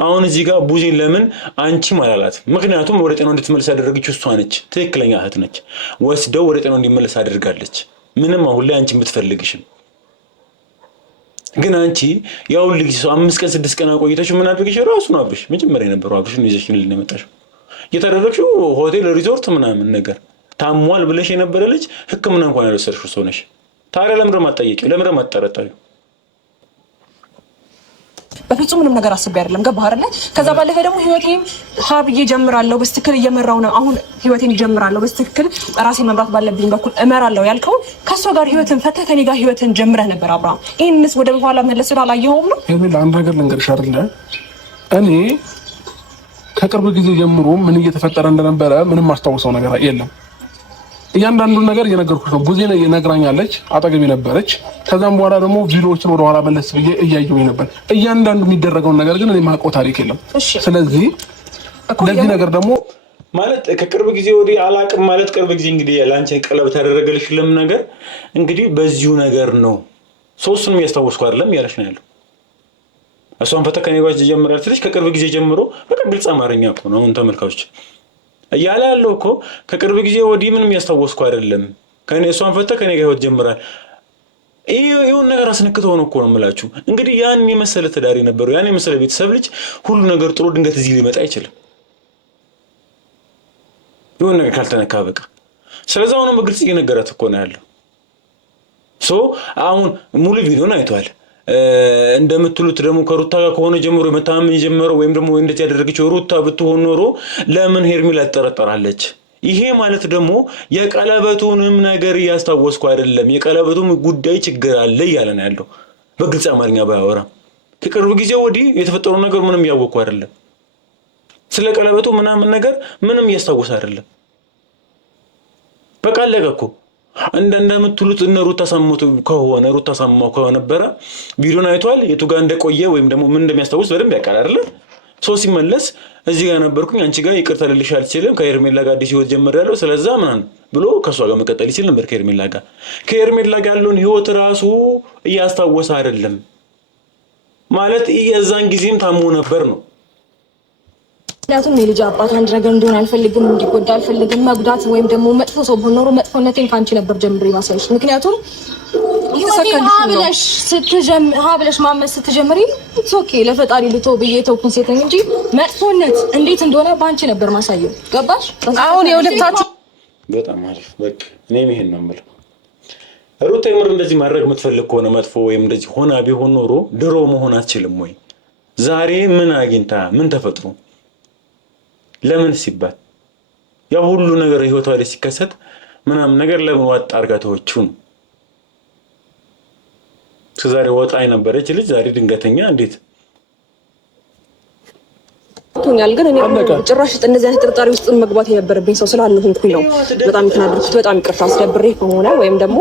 አሁን እዚህ ጋር ቡዜን ለምን አንቺ ማላላት? ምክንያቱም ወደ ጤናው እንድትመለስ ያደረገችው እሷ ነች። ትክክለኛ እህት ነች። ወስደው ወደ ጤናው እንዲመለስ አድርጋለች። ምንም አሁን ላይ አንቺ የምትፈልግሽም ግን አንቺ ያው ልጅ ሰው 5 ቀን 6 ቀን አቆይተሽ ምን አድርገሽ ራሱ ነው አብሽ መጀመሪያ የነበረው አብሽን ይዘሽን ልንመጣሽው እየተደረግሽው ሆቴል ሪዞርት ምናምን ነገር ታሟል ብለሽ የነበረ ልጅ ሕክምና እንኳን ያልወሰድሽው ሰው ነሽ። ታዲያ ለምንድን ነው የማትጠይቂው? ለምንድን ነው የማትጠረጠሪው? በፍጹም ምንም ነገር አስቤ አይደለም። ገባህ አይደለ? ከዛ ባለፈ ደግሞ ህይወቴን ሀብዬ ጀምራለሁ በስትክክል እየመራው ነው። አሁን ህይወቴን ጀምራለሁ በስትክክል ራሴ መምራት ባለብኝ በኩል እመራለሁ ያልከው ከሷ ጋር ህይወትን ፈተህ ከኔ ጋር ህይወትን ጀምረህ ነበር አብርሃም። ይሄንስ ወደ በኋላ መለስ ብላ አላየኸውም ነው? እኔ አንድ ነገር ልንገርሽ አይደለ? እኔ ከቅርብ ጊዜ ጀምሮ ምን እየተፈጠረ እንደነበረ ምንም አስታውሰው ነገር የለም። እያንዳንዱን ነገር እየነገርኩሽ ነው። ቡዜ ነግራኛለች፣ አጠገቤ ነበረች። ከዛም በኋላ ደግሞ ቪዲዮዎችን ወደ ኋላ መለስ ብዬ እያየሁኝ ነበር። እያንዳንዱ የሚደረገውን ነገር ግን እኔ የማውቀው ታሪክ የለም። ስለዚህ ለዚህ ነገር ደግሞ ማለት ከቅርብ ጊዜ ወዲህ አላቅም ማለት ቅርብ ጊዜ እንግዲህ ላንቺ ቀለበት ያደረገልሽ ለም ነገር እንግዲህ በዚሁ ነገር ነው። ሶስቱንም ያስታወስኩ አይደለም ያለሽ ነው ያለው። እሷን ፈተከኔ ጋር ጀምራለች ልጅ ከቅርብ ጊዜ ጀምሮ በቃ ግልጽ አማርኛ እኮ ነው። አሁን ተመልካቾች እያለ ያለው እኮ ከቅርብ ጊዜ ወዲህ ምንም ያስታወስኩ አይደለም። ከኔ እሷን ፈተከኔ ጋር ህይወት ጀምራል። ይሄውን ነገር አስነክተው ነው እኮ ነው የምላችሁ። እንግዲህ ያን የመሰለ ትዳር ነበረው፣ ያን የመሰለ ቤተሰብ ልጅ ሁሉ ነገር ጥሩ ድንገት እዚህ ሊመጣ አይችልም። የሆነ ነገር ካልተነካ በቃ። ስለዚህ አሁንም በግልጽ እየነገራት እኮ ነው ያለው። አሁን ሙሉ ቪዲዮን አይቷል። እንደምትሉት ደግሞ ከሩታ ጋር ከሆነ ጀምሮ መታመን ጀምሮ ወይም ደግሞ እንደዚህ ያደረገችው ሩታ ብትሆን ኖሮ ለምን ሄርሜላ ትጠረጠራለች? ይሄ ማለት ደግሞ የቀለበቱንም ነገር እያስታወስኩ አይደለም፣ የቀለበቱም ጉዳይ ችግር አለ እያለ ነው ያለው። በግልጽ አማርኛ ባያወራም ከቅርብ ጊዜ ወዲህ የተፈጠረው ነገር ምንም ያወቅኩ አይደለም። ስለ ቀለበቱ ምናምን ነገር ምንም እያስታወስ አይደለም። በቃ አለቀ እኮ። እንደምትሉት እነ ሩታ ሰማው ከነበረ ቪዲዮን አይቷል። የቱ ጋር እንደቆየ ወይም ደግሞ ምን እንደሚያስታውስ በደንብ ያውቃል አይደል? ሲመለስ እዚህ ጋር ነበርኩኝ፣ አንቺ ጋር ይቅርታ ልልሽ አልችልም፣ ከሄርሜላ ጋር አዲስ ህይወት ጀምሬያለሁ፣ ስለዛ ምናምን ብሎ ከሷ ጋር መቀጠል ይችል ነበር። ከሄርሜላ ጋር ያለውን ህይወት ራሱ እያስታወሰ አይደለም ማለት የዛን ጊዜም ታሞ ነበር ነው። ምክንያቱም የልጅ አባት አንድ ነገር እንዲሆን አልፈልግም፣ እንዲጎዳ አልፈልግም። መጉዳት ወይም ደግሞ መጥፎ ሰው ሆኖ መጥፎነቴን ካንቺ ነበር ጀምሬ ማሳይሽ። ምክንያቱም ሀብለሽ ማመስ ስትጀምሪ ኦኬ ለፈጣሪ ልቶ ብዬ ተውኩን ሴት እንጂ መጥፎነት እንዴት እንደሆነ ባንቺ ነበር ማሳየው። ገባሽ? አሁን የሁለታችሁ በጣም አሪፍ። በቃ እኔም ይሄን ነው የምለው። ሩታ የምር እንደዚህ ማድረግ የምትፈልግ ከሆነ መጥፎ ወይም እንደዚህ ሆና ቢሆን ኖሮ ድሮ መሆን አትችልም ወይ? ዛሬ ምን አግኝታ ምን ተፈጥሮ ለምን ሲባል ያው ሁሉ ነገር ህይወቷ ላይ ሲከሰት ምናምን ነገር ለምን ወጣ አርጋቶቹ ነው። ዛሬ ወጣ የነበረች ልጅ ዛሬ ድንገተኛ እንዴት ቶኛል? ግን እኔ ጭራሽ እንደዚህ አይነት ጥርጣሬ ውስጥ መግባት የነበረብኝ ሰው ስላልሆንኩኝ ነው በጣም የተናደድኩት። በጣም ይቅርታ አስደብሬ ከሆነ ወይም ደግሞ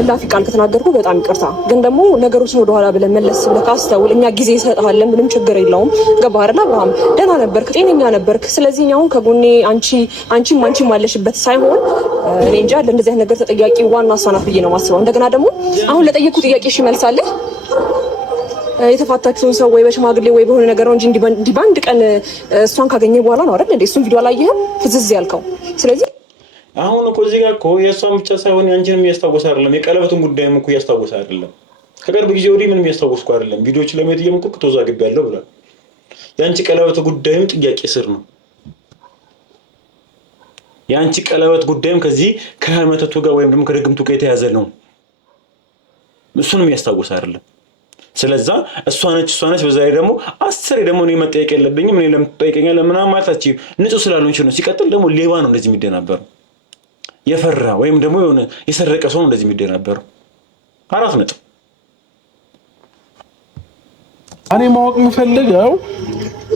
እላፊ ቃል ከተናገርኩ በጣም ይቅርታ። ግን ደግሞ ነገሮችን ወደ ኋላ ብለን መለስ ብለህ ካስተውል እኛ ጊዜ እንሰጥሃለን፣ ምንም ችግር የለውም። ገባህ አይደል? አብርሃም ደህና ነበርክ፣ ጤነኛ ነበርክ። ስለዚህ እኛ አሁን ከጎኔ አንቺም አለሽበት ሳይሆን እኔ እንጃ ለእንደዚህ አይነት ነገር ተጠያቂ ዋና እሷ ናት ብዬ ነው የማስበው። እንደገና ደግሞ አሁን ለጠየቁ ጥያቄ እሺ መልሳለህ የተፋታችሁን ሰው ወይ በሽማግሌ ወይ በሆነ ነገር ነው እንጂ እንዲህ በአንድ ቀን እሷን ካገኘ በኋላ ነው አይደል እንዴ እሱን ቪዲዮ አላየህም ፍዝዝ ያልከው? ስለዚህ አሁን እኮ እዚህ ጋር እኮ የእሷን ብቻ ሳይሆን ያንቺንም እያስታወሰ አይደለም፣ የቀለበቱን ጉዳይም እኮ እያስታወሰ አይደለም። ከቅርብ ጊዜ ወዲህ ምንም ያስታወስኩ አይደለም። ቪዲዮዎች ለማየት እየሞከርኩ ተወዛግቤያለሁ ብሏል። የአንቺ ቀለበት ጉዳይም ጥያቄ ስር ነው። የአንቺ ቀለበት ጉዳይም ከዚህ ከመተቱ ጋር ወይም ደግሞ ከድግምቱ ጋር የተያዘ ነው። እሱንም ያስታውስ አይደለም። ስለዛ እሷ ነች። በዛ ላይ ደግሞ አስሬ ደግሞ እኔ መጠየቅ የለብኝም እኔ ለምን ትጠይቀኛለህ ምናምን ማለታችሁ ንጹህ ስላልሆንሽ ነው። ሲቀጥል ደግሞ ሌባ ነው እንደዚህ የሚደናበረው። የፈራ ወይም ደግሞ የሆነ የሰረቀ ሰው ነው እንደዚህ የሚደናበረው። 4 ነጥብ። እኔ ማወቅ የምፈልገው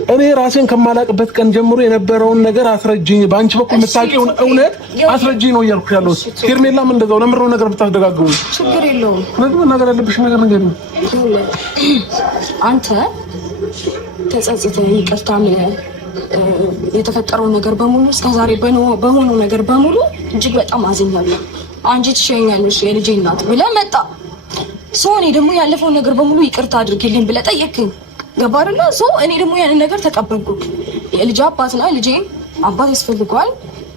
እኔ ራሴን ከማላቅበት ቀን ጀምሮ የነበረውን ነገር አስረጅኝ። በአንቺ በኩል የምታውቂውን እውነት አስረጅኝ ነው እያልኩሽ ያለሁት። ሄርሜላም እንደዛው ለምንድነው ነገር ብታስደጋግሙ? ችግር የለውም። ለምን ነገር ያለብሽ ነገር ነው። አንተ ተጸጽተህ ይቅርታ የተፈጠረው ነገር በሙሉ እስከዛሬ በሆነው ነገር በሙሉ እጅግ በጣም አዝኛለሁ። አንቺ ትሸኛለሽ የልጄ እናት ብለህ መጣ ሰው። እኔ ደግሞ ያለፈው ነገር በሙሉ ይቅርታ አድርግልኝ ብለህ ጠየቅኝ። ገባ አይደለ? ሰው እኔ ደግሞ ያንን ነገር ተቀበልኩ። የልጅ አባትና ልጄ አባት ያስፈልገዋል፣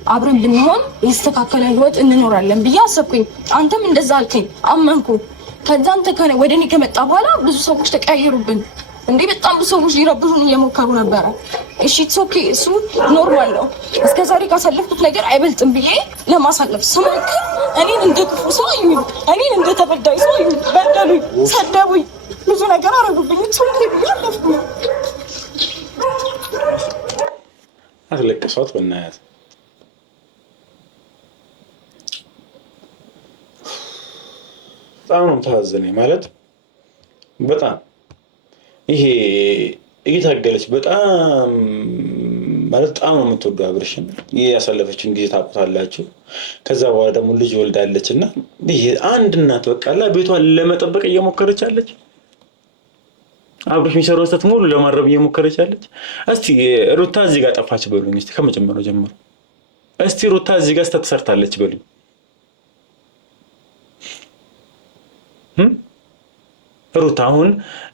አብረን ብንሆን የተስተካከለ ህይወት እንኖራለን ብዬ አሰብኩኝ። አንተም እንደዛ አልከኝ፣ አመንኩ። ከዛ አንተ ወደ እኔ ከመጣ በኋላ ብዙ ሰዎች ተቀያየሩብን። እንዴ በጣም ብዙ ሰዎች ሊረብሹን እየሞከሩ ነበረ። እሺ ኦኬ፣ እሱ ኖርማል ነው። እስከዛሬ ካሳለፍኩት ነገር አይበልጥም ብዬ ለማሳለፍ ስሞክር እኔን እንደ ክፉ ሰው አዩኝ፣ እኔን እንደ ተበዳይ ሰው አዩኝ፣ በደሉኝ፣ ሰደቡኝ፣ ብዙ ነገር አረጉብኝ። ሶኬ ብዬ አለፍኩ። አትለቅሷት በእናያት በጣም ነው ታዘነኝ ማለት በጣም ይሄ እየታገለች በጣም ማለት በጣም ነው የምትወደው አብርሽን። ይሄ ያሳለፈችውን ጊዜ ታውቁታላችሁ። ከዛ በኋላ ደግሞ ልጅ ወልዳለች እና ይሄ አንድ እናት በቃላ ቤቷን ለመጠበቅ እየሞከረች አለች። አብርሽ የሚሰራው ስህተት ሙሉ ለማረም እየሞከረች አለች። እስቲ ሩታ እዚህ ጋር ጠፋች በሉኝ። እስቲ ከመጀመሪያው ጀምሮ እስቲ ሩታ እዚህ ጋር ስህተት ሰርታለች በሉኝ። ሩታ አሁን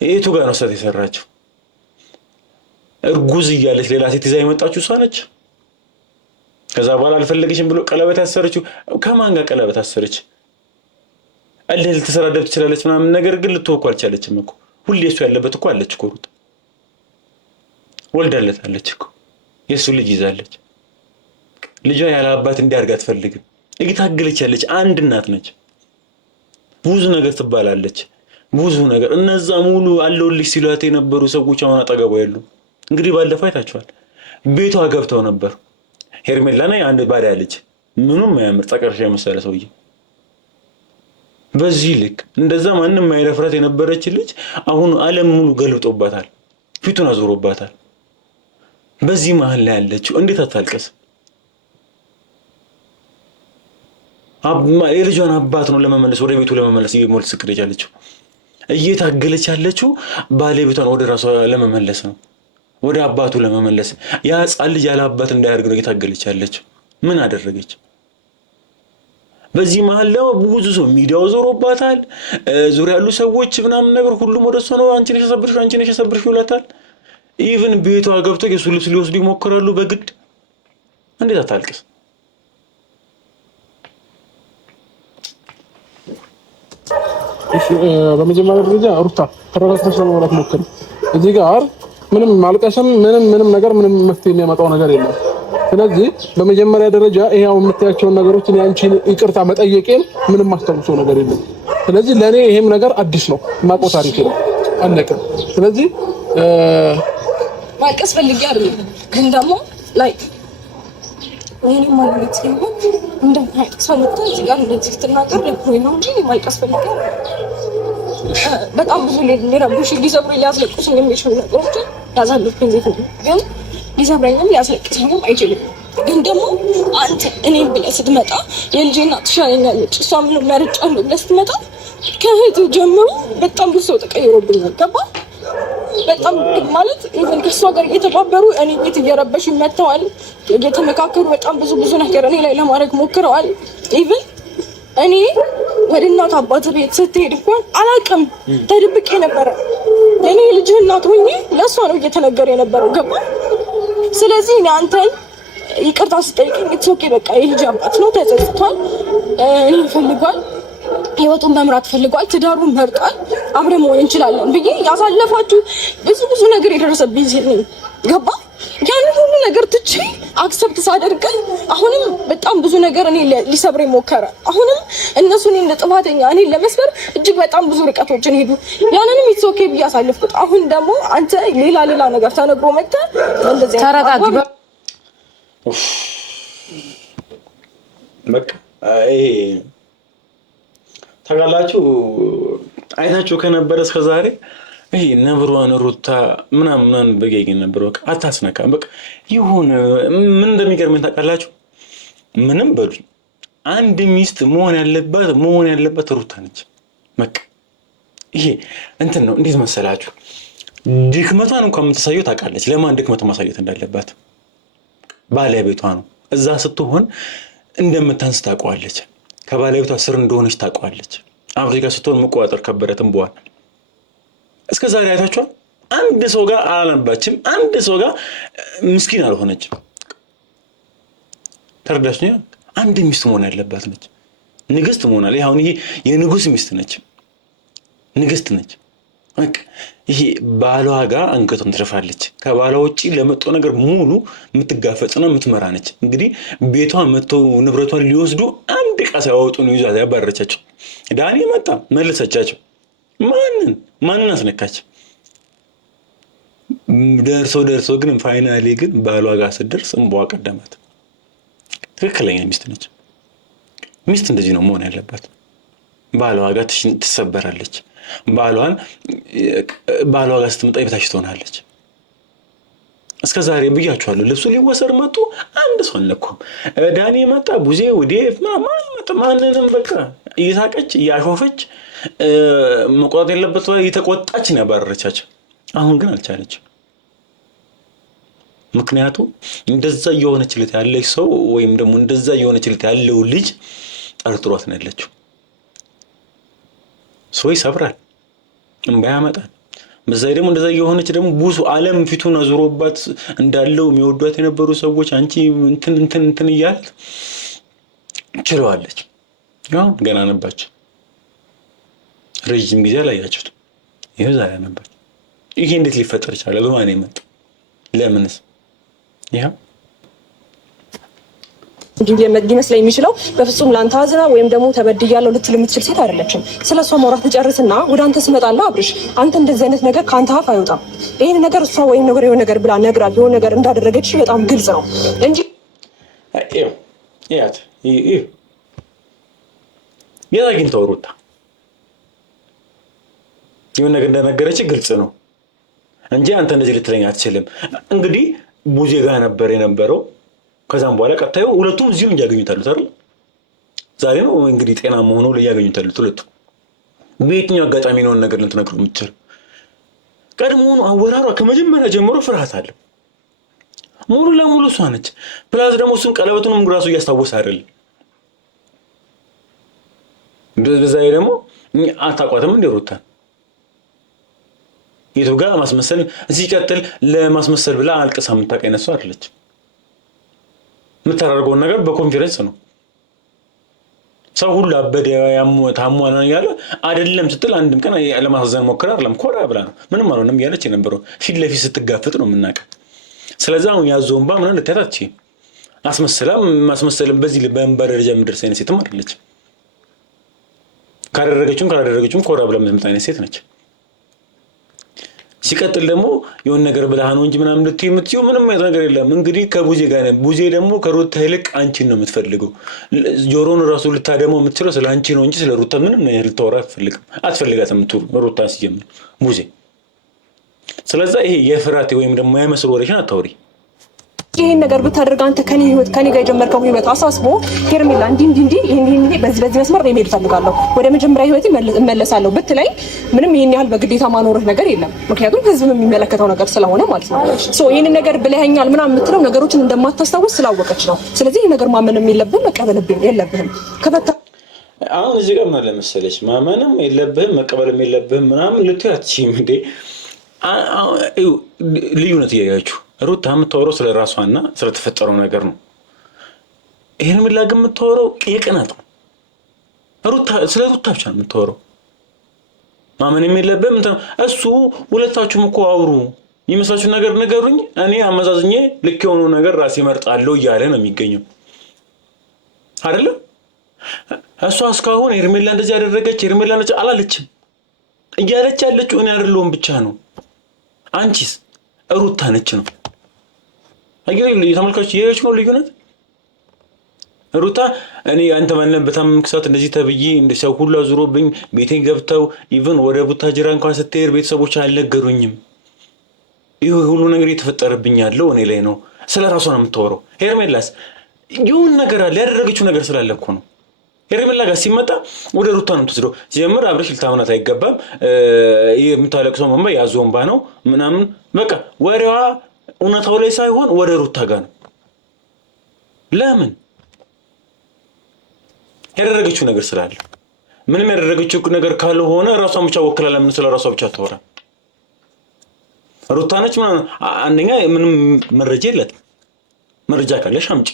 የቱ ጋር ነው ስህተት የሰራችው? እርጉዝ እያለች ሌላ ሴት ይዛ የመጣችው እሷ ነች። ከዛ በኋላ አልፈለገሽም ብሎ ቀለበት ያሰረችው ከማን ጋር ቀለበት አሰረች? እልህ ልትሰራደብ ትችላለች ምናምን፣ ነገር ግን ልትወኩ አልቻለችም እኮ። ሁሌ እሱ ያለበት እኮ አለች እኮ ሩታ ወልዳለታለች እኮ የእሱ ልጅ ይዛለች። ልጇ ያለ አባት እንዲያርግ አትፈልግም። እየታገለች ያለች አንድ እናት ነች። ብዙ ነገር ትባላለች፣ ብዙ ነገር። እነዛ ሙሉ አለውልሽ ሲሏት የነበሩ ሰዎች አሁን አጠገቧ የሉ። እንግዲህ ባለፈው አይታችኋል። ቤቷ ገብተው ነበር። ሄርሜላ ላይ አንድ ባዳ ልጅ ምኑም ያምር ጠቀርሻ የመሰለ ሰውዬ በዚህ ልክ እንደዛ ማንም ማይረፍራት የነበረች ልጅ አሁን ዓለም ሙሉ ገልብጦባታል፣ ፊቱን አዞሮባታል። በዚህ መሀል ላይ ያለችው እንዴት አታልቀስ? የልጇን አባት ነው ለመመለስ ወደ ቤቱ ለመመለስ እየሞል ስክረጅ ያለችው እየታገለች ያለችው ባለቤቷን ወደ ራሷ ለመመለስ ነው፣ ወደ አባቱ ለመመለስ። ያ ሕፃን ልጅ ያለ አባት እንዳያርግ ነው እየታገለች ያለችው። ምን አደረገች? በዚህ መሀል ላይ ብዙ ሰው ሚዲያው ዞሮባታል። ዙሪያ ያሉ ሰዎች ምናምን ነገር ሁሉም ወደ እሷ ነው አንቺ ነሽ የሰብርሽ ይላታል። ኢቭን ቤቷ ገብተው የሱ ልብስ ሊወስዱ ይሞክራሉ በግድ። እንዴት አታልቅስ? በመጀመሪያ ደረጃ ሩታ ተረጋግተሽ ለማውራት ሞክሪ። እዚህ ጋር ምንም ማልቀስም ምንም ነገር ምንም መፍትሄ የሚያመጣው ነገር የለም። ስለዚህ በመጀመሪያ ደረጃ ይሄው የምታያቸውን ነገሮች እኔ አንቺን ይቅርታ መጠየቄን ምንም ማስተውሰው ነገር የለም። ስለዚህ ለኔ ይሄም ነገር አዲስ ነው፣ ማቆ ታሪክ ነው፣ አለቀ። ስለዚህ ማልቀስ ፈልጌ አይደለም፣ ግን ደግሞ ላይክ ወይኔ ማለት ነው እንደማይ ሰለተ እዚህ ጋር እንደዚህ ተናገር ለኮይ ነው እንጂ ማልቀስ ፈልጌ በጣም ብዙ ሊረብሽ ሊሰብሩ ሊያስለቅሱኝ የሚችሉ ነገሮች ያዛሉብኝ ግን ሊሰብረኝም ሊያስለቅሰኝም አይችልም። ግን ደግሞ አንተ እኔን ብለህ ስትመጣ የልጄ እናት ትሻለኛለች እሷ ምንም መርጫለሁ ብለህ ስትመጣ ከእህት ጀምሮ በጣም ብዙ ሰው ተቀይሮብኛል። ገባ? በጣም ማለት ኢቨን ከእሷ ጋር እየተባበሩ እኔ ቤት እየረበሹ መጥተዋል። እየተመካከሩ በጣም ብዙ ነገር እኔ ላይ ለማድረግ ሞክረዋል። ኢቨን እኔ ወደ እናት አባት ቤት ስትሄድ እንኳን አላውቅም ተደብቄ ነበረ። እኔ ልጅ እናት ሆኜ ለእሷ ነው እየተነገረ የነበረው። ገባ? ስለዚህ እኔ አንተን ይቅርታ ስጠይቀኝ ኢትስ ኦኬ በቃ የልጅ አባት ነው ተጸጽቷል፣ እኔ ይፈልጋል ህይወቱን መምራት ፈልጓል፣ ትዳሩን መርጧል። አብረን መሆን እንችላለን ብዬ ያሳለፋችሁ ብዙ ነገር የደረሰብኝ ሴት ነኝ። ገባ? ያን ሁሉ ነገር ትቼ አክሰፕት ሳደርግ አሁንም በጣም ብዙ ነገር እኔ ሊሰብረኝ ሞከረ። አሁንም እነሱ እኔን ጥፋተኛ እኔን ለመስበር እጅግ በጣም ብዙ ርቀቶችን ሄዱ። ያንንም ኢትስ ኦኬ ብዬ አሳለፍኩት። አሁን ደግሞ አንተ ሌላ ነገር ተነግሮ መጥተህ እንደዚህ ተረጋጊ። በቃ ይሄ ታውቃላችሁ አይታችሁ ከነበረ እስከዛሬ ይሄ ነብሯን ሩታ ምናምን በገኝ ነበር። በቃ አታስነካም። በቃ ይሁን ምን እንደሚገርመኝ ታውቃላችሁ? ምንም በሉኝ አንድ ሚስት መሆን ያለባት ሩታ ነች። በቃ ይሄ እንትን ነው። እንዴት መሰላችሁ? ድክመቷን እንኳን የምትሳየው ታውቃለች። ለማን ድክመቷን ማሳየት እንዳለባት ባለቤቷ ነው። እዛ ስትሆን እንደምታንስ ታውቀዋለች። ከባለቤቷ ስር እንደሆነች ታውቀዋለች። አፍሪካ ስትሆን መቆጣጠር ከበረትም በኋላ እስከ ዛሬ አይታችኋል። አንድ ሰው ጋር አላነባችም። አንድ ሰው ጋር ምስኪን አልሆነችም። ተረዳችኝ? አንድ ሚስት መሆን ያለባት ነች። ንግስት መሆናል። አሁን ይሄ የንጉስ ሚስት ነች፣ ንግስት ነች። ይሄ ባሏ ጋር አንገቷን ትደፋለች። ከባሏ ውጪ ለመጣው ነገር ሙሉ የምትጋፈጥና የምትመራ ነች። እንግዲህ ቤቷ መጥተው ንብረቷን ሊወስዱ አንድ ዕቃ ሳያወጡ ነው ይዟት ያባረረቻቸው። ዳኒ መጣ መለሰቻቸው። ማንን አስነካች? ደርሶ ግን ፋይናሊ ግን ባሏ ጋር ስትደርስ እንቧ ቀደማት። ትክክለኛ ሚስት ነች። ሚስት እንደዚህ ነው መሆን ያለባት። ባሏ ጋር ትሰበራለች። ባሏ ጋር ስትመጣ የበታች ትሆናለች። እስከ ዛሬ ብያችኋለሁ። ልብሱ ሊወሰድ መጡ፣ አንድ ሰው አልነኩም። ዳኒ መጣ፣ ቡዜ ወዴ ማንንም በቃ እየሳቀች እያሾፈች መቆጣት የለበት እየተቆጣች ነው ያባረረቻቸው። አሁን ግን አልቻለች። ምክንያቱም እንደዛ የሆነችለት ያለች ሰው ወይም ደግሞ እንደዛ የሆነችለት ያለው ልጅ ጠርጥሯት ነው ያለችው። ሰው ይሰብራል፣ እንባ ያመጣል። በዛ ደግሞ እንደዛ የሆነች ደግሞ ብዙ ዓለም ፊቱን አዙሮባት እንዳለው የሚወዷት የነበሩ ሰዎች አንቺ እንትን እያለት ችለዋለች። ያው ገና ነባች። ረጅም ጊዜ አላያችሁት። ይሄው ዛሬ ነባች። ይሄ እንዴት ሊፈጠር ይችላል? በማን ይመጣ? ለምንስ? ያ ሊመስለኝ የሚችለው በፍጹም ላንተ አዝና ወይም ደግሞ ተበድያለሁ ልትል የምትችል ሴት አይደለችም። ስለሷ ማውራት ትጨርስና ወደ አንተ ስመጣለሁ። አብርሽ አንተ እንደዚህ አይነት ነገር ካንተ አፍ አይወጣም። ይሄን ነገር እሷ ወይም ነገር የሆነ ነገር ብላ ነግራል የሆነ ነገር እንዳደረገች በጣም ግልጽ ነው እንጂ የታግኝተው ሩታ የሆነ ነገር እንደነገረች ግልጽ ነው እንጂ አንተ እንደዚህ ልትለኝ አትችልም። እንግዲህ ቡዜ ጋር ነበር የነበረው። ከዛም በኋላ ቀጣዩ ሁለቱም እዚሁ ያገኙታል አይደል? ዛሬ ነው እንግዲህ ጤናማ ሆኖ ያገኙታል ሁለቱም። በየትኛው አጋጣሚ ነው ነገር ልትነግረው የምትችል? ቀድሞውኑ አወራሯ ከመጀመሪያ ጀምሮ ፍርሃት አለ። ሙሉ ለሙሉ እሷ ነች። ፕላስ ደግሞ እሱን ቀለበቱንም ራሱ እያስታወሰ አይደለም። በዛ ደግሞ አታቋትም እንደ ሩታ የቱ ጋር ማስመሰል እዚህ ቀጥል ለማስመሰል ብላ አልቅሳ የምታውቅ አይነት ሰው አይደለች። የምታደርገውን ነገር በኮንፊደንስ ነው። ሰው ሁሉ አበደ ታሟል ያለ አይደለም ስትል አንድም ቀን ለማሳዘን ሞክራ አይደለም ኮራ ብላ ነው ምንም አልሆነም ያለች የነበረው ፊት ለፊት ስትጋፈጥ ነው የምናውቀው። ስለዚህ አሁን ያዞንባ ምን ልታታች ማስመሰልም በዚህ በእንባ ደረጃ የምትደርስ አይነት ሴትም አይደለች። ካላደረገችውም ኮራ ብላ የምትመጣ አይነት ሴት ነች። ሲቀጥል ደግሞ የሆነ ነገር ብለህ ነው እንጂ ምናምን ልትይው ምንም አይነት ነገር የለም። እንግዲህ ከቡዜ ጋር ነው። ቡዜ ደግሞ ከሩታ ይልቅ አንቺን ነው የምትፈልገው። ጆሮን ራሱ ልታደመው የምትችለው ስለ አንቺ ነው እንጂ ስለ ሩታ ምንም ነገር ልታወራ አትፈልጋትም። ሩታን ሲጀምር ቡዜ። ስለዚህ ይሄ የፍራቴ ወይም ደግሞ የመስል ወሬሽን አታውሪ። ይሄን ነገር ብታደርግ አንተ ከኔ ህይወት ከኔ ጋር የጀመርከው ህይወት አሳስቦ ሄርሜላ እንዲህ ይሄን በዚህ መስመር ነው መሄድ ፈልጋለሁ ወደ መጀመሪያ ህይወት እመለሳለሁ ብትለኝ ምንም ይሄን ያህል በግዴታ ማኖርህ ነገር የለም። ምክንያቱም ህዝብ የሚመለከተው ነገር ስለሆነ ማለት ነው። ሶ ይሄን ነገር ብለኸኛል ምናምን የምትለው ነገሮችን እንደማታስታውስ ስላወቀች ነው። ስለዚህ ይሄን ነገር ማመንም የለብህም መቀበልብኝ የለብህም። ከፈታ አሁን እዚህ ጋር ምን አለ መሰለሽ ማመንም የለብህም መቀበልም የለብህም ምናምን ልትያትሽም እንዴ ልዩነት እያያችሁ ሩታ የምታወራው ስለ ራሷና ስለተፈጠረው ነገር ነው። ይሄን ምላግ የምታወራው የቅናት ነው። ሩታ ስለ ሩታ ብቻ ነው የምታወራው። ማመን የለብህም እሱ ሁለታችሁም እኮ አውሩ ይመስላችሁ ነገር ንገሩኝ እኔ አመዛዝኜ ልክ የሆነው ነገር ራሴ እመርጣለሁ እያለ ነው የሚገኘው አይደለ? እሷ እስካሁን ሄርሜላ እንደዚህ ያደረገች ሄርሜላ እንደዚህ አላለችም። እያለች ያለችው እኔ አይደለሁም ብቻ ነው። አንቺስ ሩታ ነች ነው አይገርም? የተመልካች የሄች ነው ልዩነት ሩታ እኔ አንተ ማንነ በጣም ክሳት እንደዚህ ተብዬ እንደ ሰው ሁሉ አዙሮብኝ ቤቴን ገብተው ኢቭን ወደ ቡታጅራ እንኳን ስትሄድ ቤተሰቦች አልነገሩኝም። ይሄ ሁሉ ነገር የተፈጠረብኝ ያለው እኔ ላይ ነው። ስለ ራሷ ነው የምታወራው። ሄርሜላስ ይሁን ነገር አለ ያደረገችው ነገር ስላለ እኮ ነው። ሄርሜላ ጋር ሲመጣ ወደ ሩታ ነው የምትወስደው። ሲጀምር አብረሽ ልታምናት አይገባም። ይሄ የምታለቅሰው መንባ ያዞንባ ነው ምናምን በቃ ወሬዋ እውነታው ላይ ሳይሆን ወደ ሩታ ጋር ነው። ለምን ያደረገችው ነገር ስላለ ምንም ያደረገችው ነገር ካልሆነ ራሷን ብቻ ወክላ ለምን ስለ ራሷ ብቻ ታወራ? ሩታ ነች አንደኛ ምንም መረጃ የለትም። መረጃ ካለሽ አምጪ።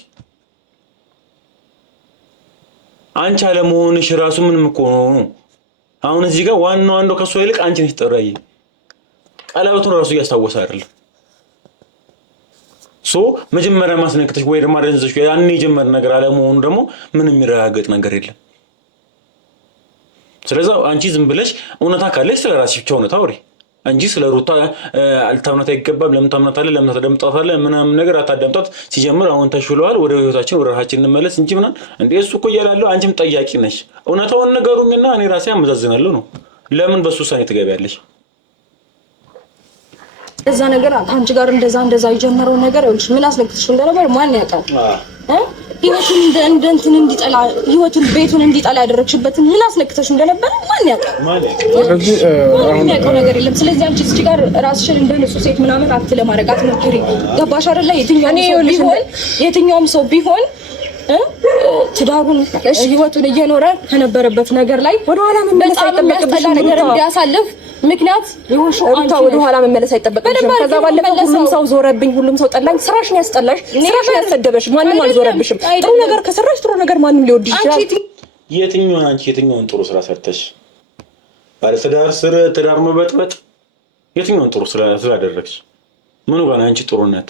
አንቺ አለመሆንሽ ራሱ ምንም እኮ ነው። አሁን እዚህ ጋር ዋናው አንዱ ከሷ ይልቅ አንቺ ነሽ ተጠራይ። ቀለበቱን ራሱ እያስታወሰ አይደለም። መጀመሪያ ማስነክተሽ ወይ ደግሞ አደንዘሽ ያኔ የጀመረ ነገር አለመሆኑ ደግሞ ምንም የሚረጋገጥ ነገር የለም። ስለዚህ አንቺ ዝም ብለሽ እውነታ ካለሽ ስለራስሽ ብቻ እውነታ አውሪ እንጂ ስለ ሩታ አልታምናት አይገባም። ለምን ታምናታለህ? ለምን ታደምጣታለህ? ምናምን ነገር አታዳምጣት። ሲጀምር አሁን ተሽሏል። ወደ ህይወታችን ወደ ራሳችን እንመለስ እንጂ ምናምን እንዴ እሱ እኮ እያላለሁ አንቺም ጠያቂ ነሽ። እውነታውን ንገሩኝና እኔ ራሴ አመዛዝናለሁ ነው። ለምን በሱ ሳኔ ትገቢያለሽ? እዛ ነገር አንቺ ጋር እንደዛ የጀመረው ነገር ይኸውልሽ ምን አስለክትሽ እንደነበር ማን ያውቃል? ህይወቱን እንትን እንዲጠላ ህይወቱን ቤቱን እንዲጠላ ያደረግሽበትን ምን አስለክተሽ እንደነበር ማን ያውቃል? ስለዚህ አሁን ያውቀው ነገር የለም። ስለዚህ አንቺ እዚህ ጋር ራስሽን እንደ ንጹህ ሴት ምናምን ለማድረግ አትሞክሪ። ገባሽ አይደለ? የትኛውም ሰው ቢሆን ትዳሩን ህይወቱን እየኖረ ከነበረበት ነገር ላይ ወደኋላ መመለስ አይጠበቅብሽም። ነገር እንዲያሳልፍ ምክንያት ሩታ ወደኋላ መመለስ አይጠበቅብሽም። ከዛ ባለፈው ሁሉም ሰው ዞረብኝ፣ ሁሉም ሰው ጠላኝ፣ ስራሽን ያስጠላሽ፣ ስራሽን ያሰደበሽ፣ ማንም አልዞረብሽም። ጥሩ ነገር ከሰራሽ ጥሩ ነገር ማንም ሊወድሽ ይችላል። የትኛውን ጥሩ ስራ ሰርተሽ ባለትዳር ትዳር መበጥበጥ የትኛውን ጥሩ ስላደረግሽ ምኑ ጋር አንቺ ጥሩነት?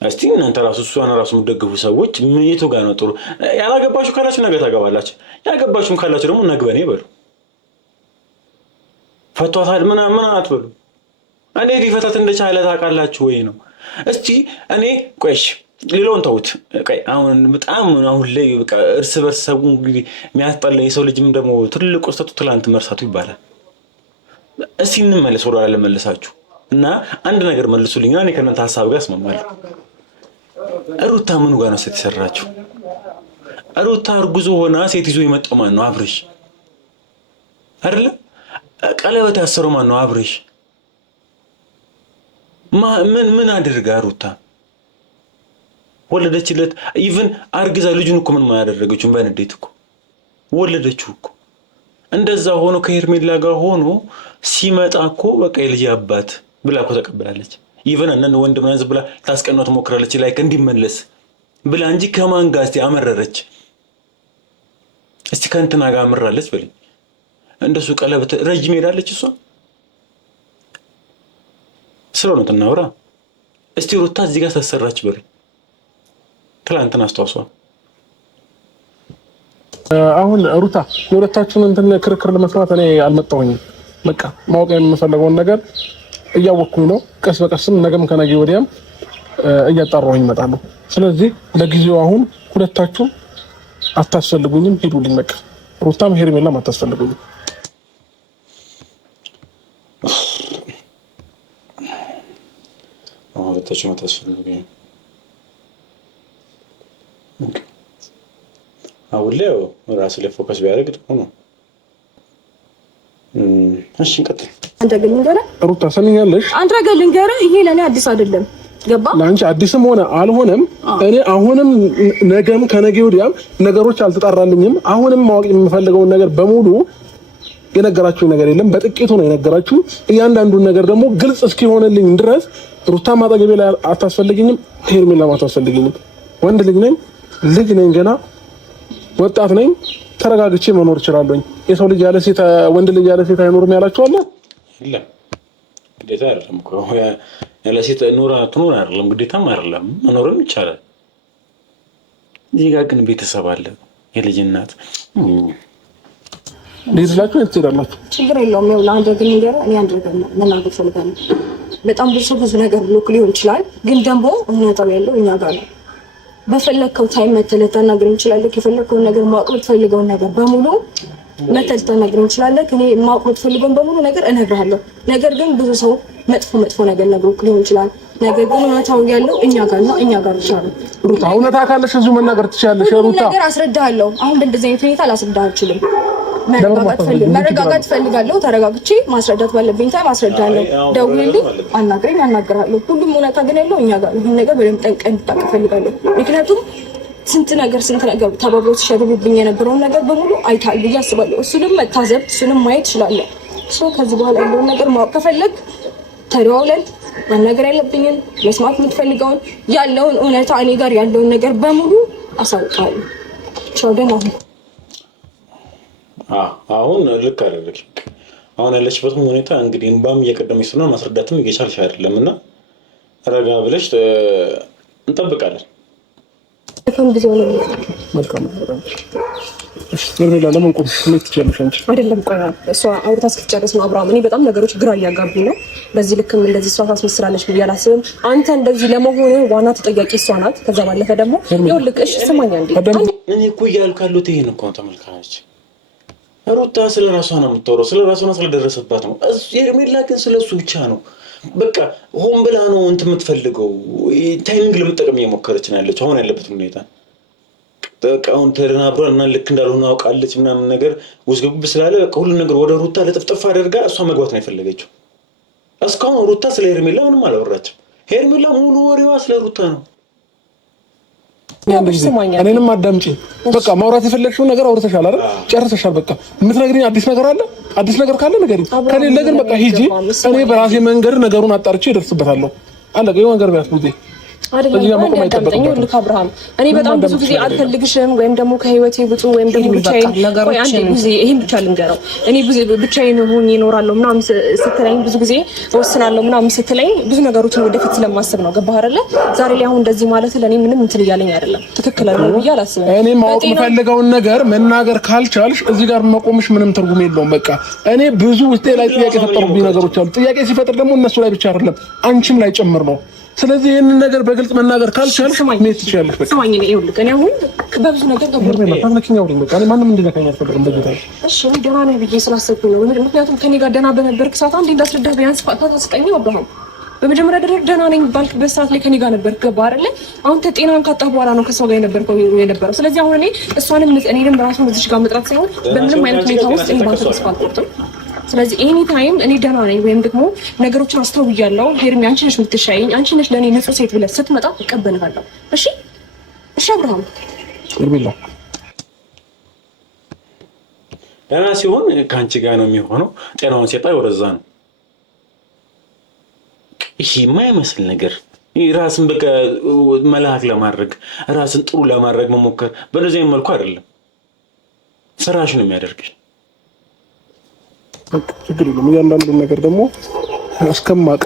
እስቲ እናንተ እሷን ራሱ የምትደግፉ ሰዎች የቱ ጋር ነው ጥሩ? ያላገባችሁ ካላችሁ ነገ ታገባላችሁ፣ ያገባችሁም ካላችሁ ደግሞ ነግበኔ በሉ። ፈቷታል ምን አትበሉ። እንዴ ሊፈታት እንደቻለ ታውቃላችሁ ወይ ነው? እስቲ እኔ ቆይሽ ሌላውን ተውት። አሁን በጣም አሁን ላይ በቃ እርስ በርስ ሰው እንግዲህ የሚያስጠላ የሰው ልጅም ደግሞ ትልቁ ስህተቱ ትላንት መርሳቱ ይባላል። እስቲ እንመለስ ወደ ኋላ ለመለሳችሁ እና አንድ ነገር መልሱልኝና እኔ ከእናንተ ሀሳብ ጋር እስማማለሁ። ሩታ ምኑ ጋር ነው ሴት የሰራችው? ሩታ እርጉዞ ሆና ሴት ይዞ የመጣው ማን ነው? አብርሽ አይደለ? ቀለበት ያሰረው ማን ነው? አብርሽ። ምን አድርጋ ሩታ ወለደችለት? ኢቭን አርግዛ ልጁን እኮ ምን ያደረገችው? በንዴት እኮ ወለደችው እኮ። እንደዛ ሆኖ ከሄርሜላ ጋር ሆኖ ሲመጣ እኮ በቃ የልጅ አባት ብላ እኮ ተቀበላለች። ኢቭን እነን ወንድም ያዝ ብላ ታስቀናው ትሞክራለች ላይክ እንዲመለስ ብላ እንጂ ከማን ጋር እስቲ አመረረች? እስቲ ከእንትና ጋር አመራለች በለኝ። እንደሱ ቀለበት ረጅም ሄዳለች እሷ ስለሆነ ተናውራ። እስቲ ሩታ እዚህ ጋር ተሰራች በለኝ። ትላንትና አስተዋሷ። አሁን ሩታ የሁለታችሁን እንትን ክርክር ለመስማት እኔ አልመጣሁኝም። በቃ ማወቅ የምፈልገውን ነገር እያወቅኩኝ ነው። ቀስ በቀስም ነገም ከነገ ወዲያም እያጣራሁኝ እመጣለሁ። ስለዚህ ለጊዜው አሁን ሁለታችሁ አታስፈልጉኝም፣ ሄዱልኝ። በቃ ሩታም ሄርሜላም አታስፈልጉኝም። ሁለታችሁ አታስፈልጉኝም። አሁን ላይ ራስ ላይ ፎከስ ቢያደርግ ጥሩ ነው። እሺ እንቀጥል። አንተ ግን ልንገርህ ሩታ ሰምኛለሽ? አንተ ግን ልንገርህ ይሄ ለኔ አዲስ አይደለም። ገባ? ለአንቺ አዲስም ሆነ አልሆነም እኔ አሁንም ነገም ከነገ ወዲያም ነገሮች አልተጣራልኝም። አሁንም ማወቅ የምፈልገውን ነገር በሙሉ የነገራችሁ ነገር የለም። በጥቂቱ ነው የነገራችሁ። እያንዳንዱን ነገር ደግሞ ግልጽ እስኪሆንልኝ ድረስ ሩታ ማጠገቤ ላይ አታስፈልግኝም፣ ሄርሜላ አታስፈልግኝም። ወንድ ልጅ ነኝ ገና ወጣት ነኝ። ተረጋግቼ መኖር እችላለሁኝ። የሰው ልጅ ያለ ሴት ወንድ ልጅ ያለ ሴት አይኖርም ያላችሁ አለ አይደለም? ግዴታ አይደለም እኮ ያለ ሴት ትኖር አይደለም፣ ግዴታም አይደለም፣ መኖርም ይቻላል። እዚህ ጋር ግን ቤተሰብ አለ፣ የልጅ እናት ልጅላችሁ እንትላላችሁ ችግር የለውም። ያው ለአንድ ግን ነገር እኔ አንድ ነገር መናገር ፈልጋለሁ። በጣም ብዙ ነገር ብሎክ ሊሆን ይችላል፣ ግን ደግሞ እውነታው ያለው እኛ ጋር ነው። በፈለከው ታይም መተህ ልታናግረኝ ትችላለህ። የፈለከውን ነገር ማወቅ የምትፈልገውን ነገር በሙሉ መተህ ልታናግረኝ ትችላለህ። እኔ ማወቅ የምትፈልገውን በሙሉ ነገር እነግርሃለሁ። ነገር ግን ብዙ ሰው መጥፎ ነገር ነግሮክ ሊሆን ይችላል። ነገር ግን እውነታው ያለው እኛ ጋር ነው፣ እኛ ጋር ብቻ ነው። ሩታ እውነታ ካለሽ እዚሁ መናገር ትችላለሽ። ሩታ ነገር አስረዳሃለሁ። አሁን በእንደዚህ አይነት ሁኔታ ላስረዳህ አልችልም። መረጋጋት ፈልጋለሁ። ተረጋግቼ ማስረዳት ባለብኝ ታይም አስረዳለሁ። ደውልልኝ፣ አናግርሃለሁ። ሁሉም እውነታ ግን ያለው እኛ ጋር ነው። ይሄን ነገር በደንብ ጠንቀን እንድታውቅ ፈልጋለሁ። ምክንያቱም ስንት ነገር ተባብሮ ሲሸርብብኝ የነበረውን ነገር በሙሉ አይታል ብዬ አስባለሁ። እሱንም መታዘብ እሱንም ማየት እችላለሁ። ከዚህ በኋላ ያለውን ነገር ማወቅ ከፈለግ ተደዋውለን መናገር ያለብኝን መስማት የምትፈልገውን ያለውን እውነታ እኔ ጋር ያለውን ነገር በሙሉ አሳውቃለሁ። ቻው፣ ደህና ሁን። አሁን ልክ አደረግሽ። አሁን ያለችበትም ሁኔታ እንግዲህ እንባም እየቀደመች ስለሆነ ማስረዳትም እየቻልሽ አይደለም እና ረጋ ብለሽ እንጠብቃለን። መልካም ለምን ቆምሽ? ስሜት ትችላለሽ አንቺ አይደለም። ቆይ እሷ አውርታ እስክትጨርስ ነው አብርሃም። እኔ በጣም ነገሮች ግራ እያጋቡኝ ነው። በዚህ ልክም እንደዚህ እሷ ታስመስላለች ብዬ አላስብም። አንተ እንደዚህ ለመሆኑ ዋና ተጠያቂ እሷ ናት። ከዛ ባለፈ ደግሞ ይኸውልህ፣ እሺ ስማኝ አንዴ። እኔ እኮ እያልኩ ያሉት ይሄን እኮ ነው ተመልካቾች። ሩታ ስለ ራሷ ነው የምታወራው፣ ስለ ራሷ ነው ስለደረሰባት ነው። ሄርሜላ ግን ስለሱ ብቻ ነው። በቃ ሆን ብላ ነው እንትን የምትፈልገው ታይሚንግ ለመጠቀም እየሞከረች ነው ያለችው። አሁን ያለበት ሁኔታ በቃ አሁን ተደናብሯል እና ልክ እንዳልሆነ አውቃለች ምናምን ነገር ውዝግብ ስላለ በቃ ሁሉ ነገር ወደ ሩታ ለጥፍጥፍ አድርጋ እሷ መግባት ነው የፈለገችው። እስካሁን ሩታ ስለ ሄርሜላ ምንም አላወራችም። ሄርሜላ ሙሉ ወሬዋ ስለ ሩታ ነው። እኔንም አዳምጪ። በቃ ማውራት የፈለግሽውን ነገር አውርተሻል አይደል? ጨርሰሻል። በቃ የምትነግሪኝ አዲስ ነገር አለ? አዲስ ነገር ካለ ንገሪኝ። ከሌለ ግን በቃ ሂጂ። እኔ በራሴ መንገድ ነገሩን አጣርቼ እደርስበታለሁ። አለቀ። የሆነ ነገር ቢያስ ጊዜ አብርሃም፣ እኔ በጣም ብዙ ጊዜ አልፈልግሽም ወይም ደግሞ ከህይወቴ ውጡ ወይም ደግሞ ብቻዬን ይሄን ብቻ ልንገረው። እኔ ብቻዬን ሆኜ እኖራለሁ ምናምን ስትለኝ ብዙ ጊዜ እወስናለሁ ምናምን ስትለኝ ብዙ ነገሮችን ወደፊት ስለማስብ ነው። ገባህ አይደለ? ዛሬ ላይ አሁን እንደዚህ ማለት ለእኔ ምንም እንትን እያለኝ አይደለም። ትክክል አይደለም ብዬ አላስብም። እኔ ማወቅ የምፈልገውን ነገር መናገር ካልቻልሽ እዚህ ጋር መቆምሽ ምንም ትርጉም የለውም። በቃ እኔ ብዙ ውስጤ ላይ ጥያቄ የፈጠሩብኝ ነገሮች አሉ። ጥያቄ ሲፈጥር ደግሞ እነሱ ላይ ብቻ አይደለም አንቺም ላይ ጭምር ነው። ስለዚህ ይሄንን ነገር በግልጽ መናገር ካልቻልሽ ሜት ትችያለሽ። በቃ ስማኝ፣ ነው ይኸውልህ፣ እኔ አሁን በብዙ ነገር ማንም እንዲነካኝ አልፈልግም። በጌታ እሺ፣ ደህና ነኝ ብዬ ስላሰብኩኝ ነው። ምክንያቱም ከኔ ጋር ደህና በነበርክ ሰዓት አንዴ እንዳስረዳህ ቢያንስ ፋታ ስጠኝ። አብርሃም፣ በመጀመሪያ ደረጃ ደህና ነኝ ባልክበት ሰዓት ላይ ከኔ ጋር ነበርክ። ገባህ አይደለ? አሁን ጤናን ካጣህ በኋላ ነው ከሰው ጋር የነበረው። ስለዚህ አሁን እሷንም እኔንም ራሱን እዚህ ጋር መጥራት ሳይሆን በምንም አይነት ሁኔታ ውስጥ እኔ ባንተ ተስፋ አልቆርጥም። ስለዚህ ኤኒ ታይም እኔ ደህና ነኝ ወይም ደግሞ ነገሮችን አስተውያለሁ፣ ሄርሜ አንቺ ነሽ የምትሻይኝ፣ አንቺ ነሽ ለእኔ ንጹህ ሴት ብለህ ስትመጣ እቀበልሃለሁ። እሺ አብርሃም። ደህና ሲሆን ከአንቺ ጋር ነው የሚሆነው። ጤናውን ሲያጣ ወደዛ ነው። ይሄ የማይመስል ነገር ራስን በቃ መልአክ ለማድረግ ራስን ጥሩ ለማድረግ መሞከር በእነዚህ መልኩ አይደለም። ስራሽ ነው የሚያደርግሽ። ችግር የለም። እያንዳንዱን ነገር ደግሞ እስከማቅ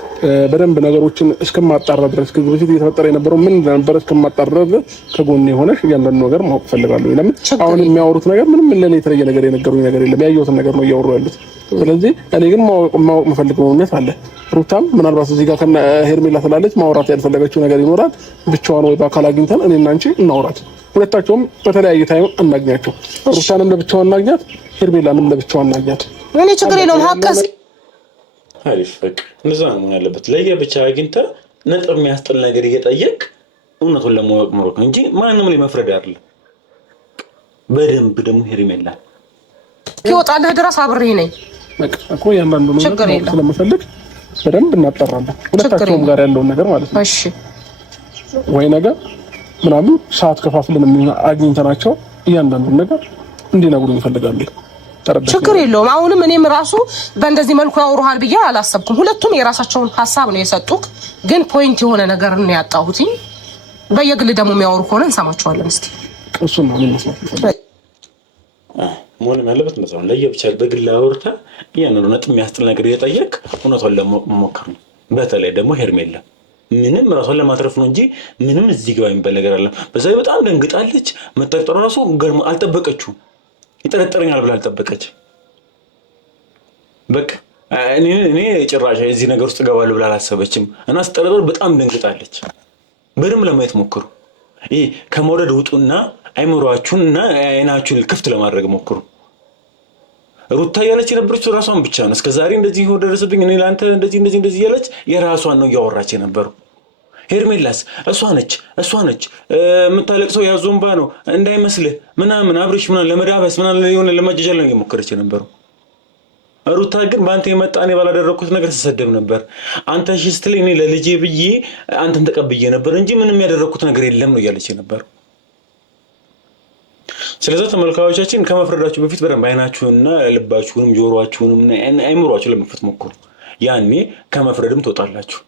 በደንብ ነገሮችን እስከማጣራ ድረስ ከዚህ በፊት እየተፈጠረ የነበረው ምን እንደነበረ እስከማጣራ ድረስ ከጎኔ ሆነሽ እያንዳንዱ ነገር ማወቅ ፈልጋለሁ። ለምን አሁን የሚያወሩት ነገር ምንም ለኔ የተለየ ነገር የነገሩኝ ነገር የለም። ያየሁትን ነገር ነው እያወሩ ያሉት። ስለዚህ እኔ ግን ማወቅ የምፈልገው እውነት አለ። ሩታም ምናልባት እዚህ ጋር ከነ ሄርሜላ ስላለች ማውራት ያልፈለገችው ነገር ይኖራል። ብቻዋን ወይ በአካል አግኝተን እኔና አንቺ እናውራት። ሁለታቸውም በተለያየ ታይም እናግኛቸው። ሩታንም ለብቻዋን እናግኛት፣ ሄርሜላንም ለብቻዋን እናግኛት። እኔ ችግር የለውም። ሀቀስ አሪፍ በቃ እንደዛ ነው መሆን ያለበት። ለየብቻ አግኝተህ ነጥብ የሚያስጥል ነገር እየጠየቅ እውነቱን ለማወቅ መሮጥ እንጂ ማንም ላይ መፍረድ አይደለም። በደንብ ደግሞ ሄርሜላ ይወጣልህ ድረስ አብሬ ነኝ በቃ እኮ ያንዳንዱ ነገር ስለምፈልግ በደንብ እናጠራለን። ሁለታቸውም ጋር ያለውን ነገር ማለት ነው። እሺ ወይ ነገር ምናምን ሰዓት ከፋፍለን አግኝተናቸው እያንዳንዱን ነገር እንዲነግሩኝ እፈልጋለሁ። ችግር የለውም። አሁንም እኔም ራሱ በእንደዚህ መልኩ ያወሩሃል ብዬ አላሰብኩም። ሁለቱም የራሳቸውን ሀሳብ ነው የሰጡት፣ ግን ፖይንት የሆነ ነገር ነው ያጣሁት። በየግል ደግሞ የሚያወሩ ከሆነ እንሰማቸዋለን። እስቲ እሱ ነው የሚመስለው። መሆንም ያለበት እንደዛ ነው። ለየብቻ በግል አውርተህ እያንዳንዱ ነጥብ የሚያስጥል ነገር እየጠየቅ እውነቷን ለመሞከር ነው። በተለይ ደግሞ ሄርሜላ ምንም ራሷን ለማትረፍ ነው እንጂ ምንም እዚህ ግባ የሚባል ነገር አለ። በዛ በጣም ደንግጣለች። መጠርጠሩ ራሱ ገርሞ አልጠበቀችውም። ይጠረጠረኛል ብላ አልጠበቀች። በቃ እኔ ጭራሽ እዚህ ነገር ውስጥ እገባለሁ ብላ አላሰበችም እና ስጠረጠር በጣም ደንግጣለች። በደንብ ለማየት ሞክሩ። ይሄ ከመውረድ ውጡና አይምሯችሁን እና አይናችሁን ክፍት ለማድረግ ሞክሩ። ሩታ እያለች የነበረችው ራሷን ብቻ ነው። እስከዛሬ እንደዚህ ደረሰብኝ እኔ ለአንተ እንደዚህ እያለች የራሷን ነው እያወራች የነበረው። ሄርሜላስ እሷ ነች የምታለቅሰው ያዞንባ ነው እንዳይመስልህ ምናምን አብርሽ ምናምን ለመዳበስ ምናምን የሆነ ለማጃጃል ነው እየሞከረች የነበረው። ሩታ ግን በአንተ የመጣ እኔ ባላደረኩት ነገር ተሰደብ ነበር። አንተ እሺ ስትለኝ እኔ ለልጄ ብዬ አንተን ተቀብዬ ነበር እንጂ ምንም ያደረኩት ነገር የለም ነው እያለች የነበረው። ስለዚህ ተመልካዮቻችን ከመፍረዳችሁ በፊት በደንብ አይናችሁንና ልባችሁንም ጆሮአችሁንም አይምሯችሁን ለመክፈት ሞክሩ። ያኔ ከመፍረድም ትወጣላችሁ።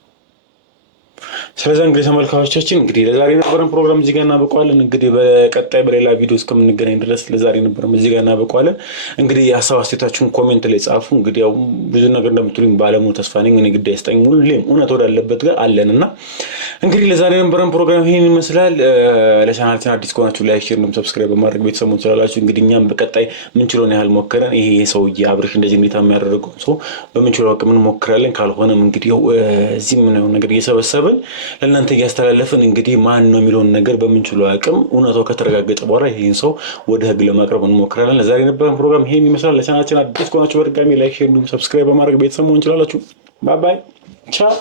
ስለዚህ እንግዲህ ተመልካቾቻችን እንግዲህ ለዛሬ የነበረን ፕሮግራም እዚህ ጋር እናበቀዋለን። እንግዲህ በቀጣይ በሌላ ቪዲዮ እስከምንገናኝ ድረስ ለዛሬ የነበረን እዚህ ጋር እናበቀዋለን። እንግዲህ የሀሳብ አስተያየታችሁን ኮሜንት ላይ ጻፉ። እንግዲህ ያው ብዙ ነገር እንደምትሉኝ ባለሙሉ ተስፋ ነኝ። እኔ ግድ አይስጠኝ፣ ሁሌም እውነት ወዳለበት ጋር አለንና እንግዲህ ለዛሬ የነበረን ፕሮግራም ይሄን ይመስላል። ለቻናላችን አዲስ ከሆናችሁ ላይክ፣ ሼር እና ሰብስክራይብ በማድረግ ቤተሰቡን ትችላላችሁ። እንግዲህ እኛም በቀጣይ ምንችለውን ያህል ሞክረን ይሄ ሰውዬ አብርሽ እንደዚህ እንዴት የሚያደርገው ሰው በምንችለው አቅም እንሞክራለን። ካልሆነም እንግዲህ እዚህ ምን ነገር እየሰበሰብን ለእናንተ እያስተላለፍን እንግዲህ ማን ነው የሚለውን ነገር በምንችለው አቅም እውነታው ከተረጋገጠ በኋላ ይህን ሰው ወደ ህግ ለማቅረብ እንሞክራለን። ለዛሬ የነበረን ፕሮግራም ይሄን ይመስላል። ለቻናላችን አዲስ ከሆናችሁ በድጋሚ ላይክ፣ ሼር እንዲሁም ሰብስክራይብ በማድረግ ቤተሰብ መሆን እንችላላችሁ። ባይ ባይ፣ ቻው።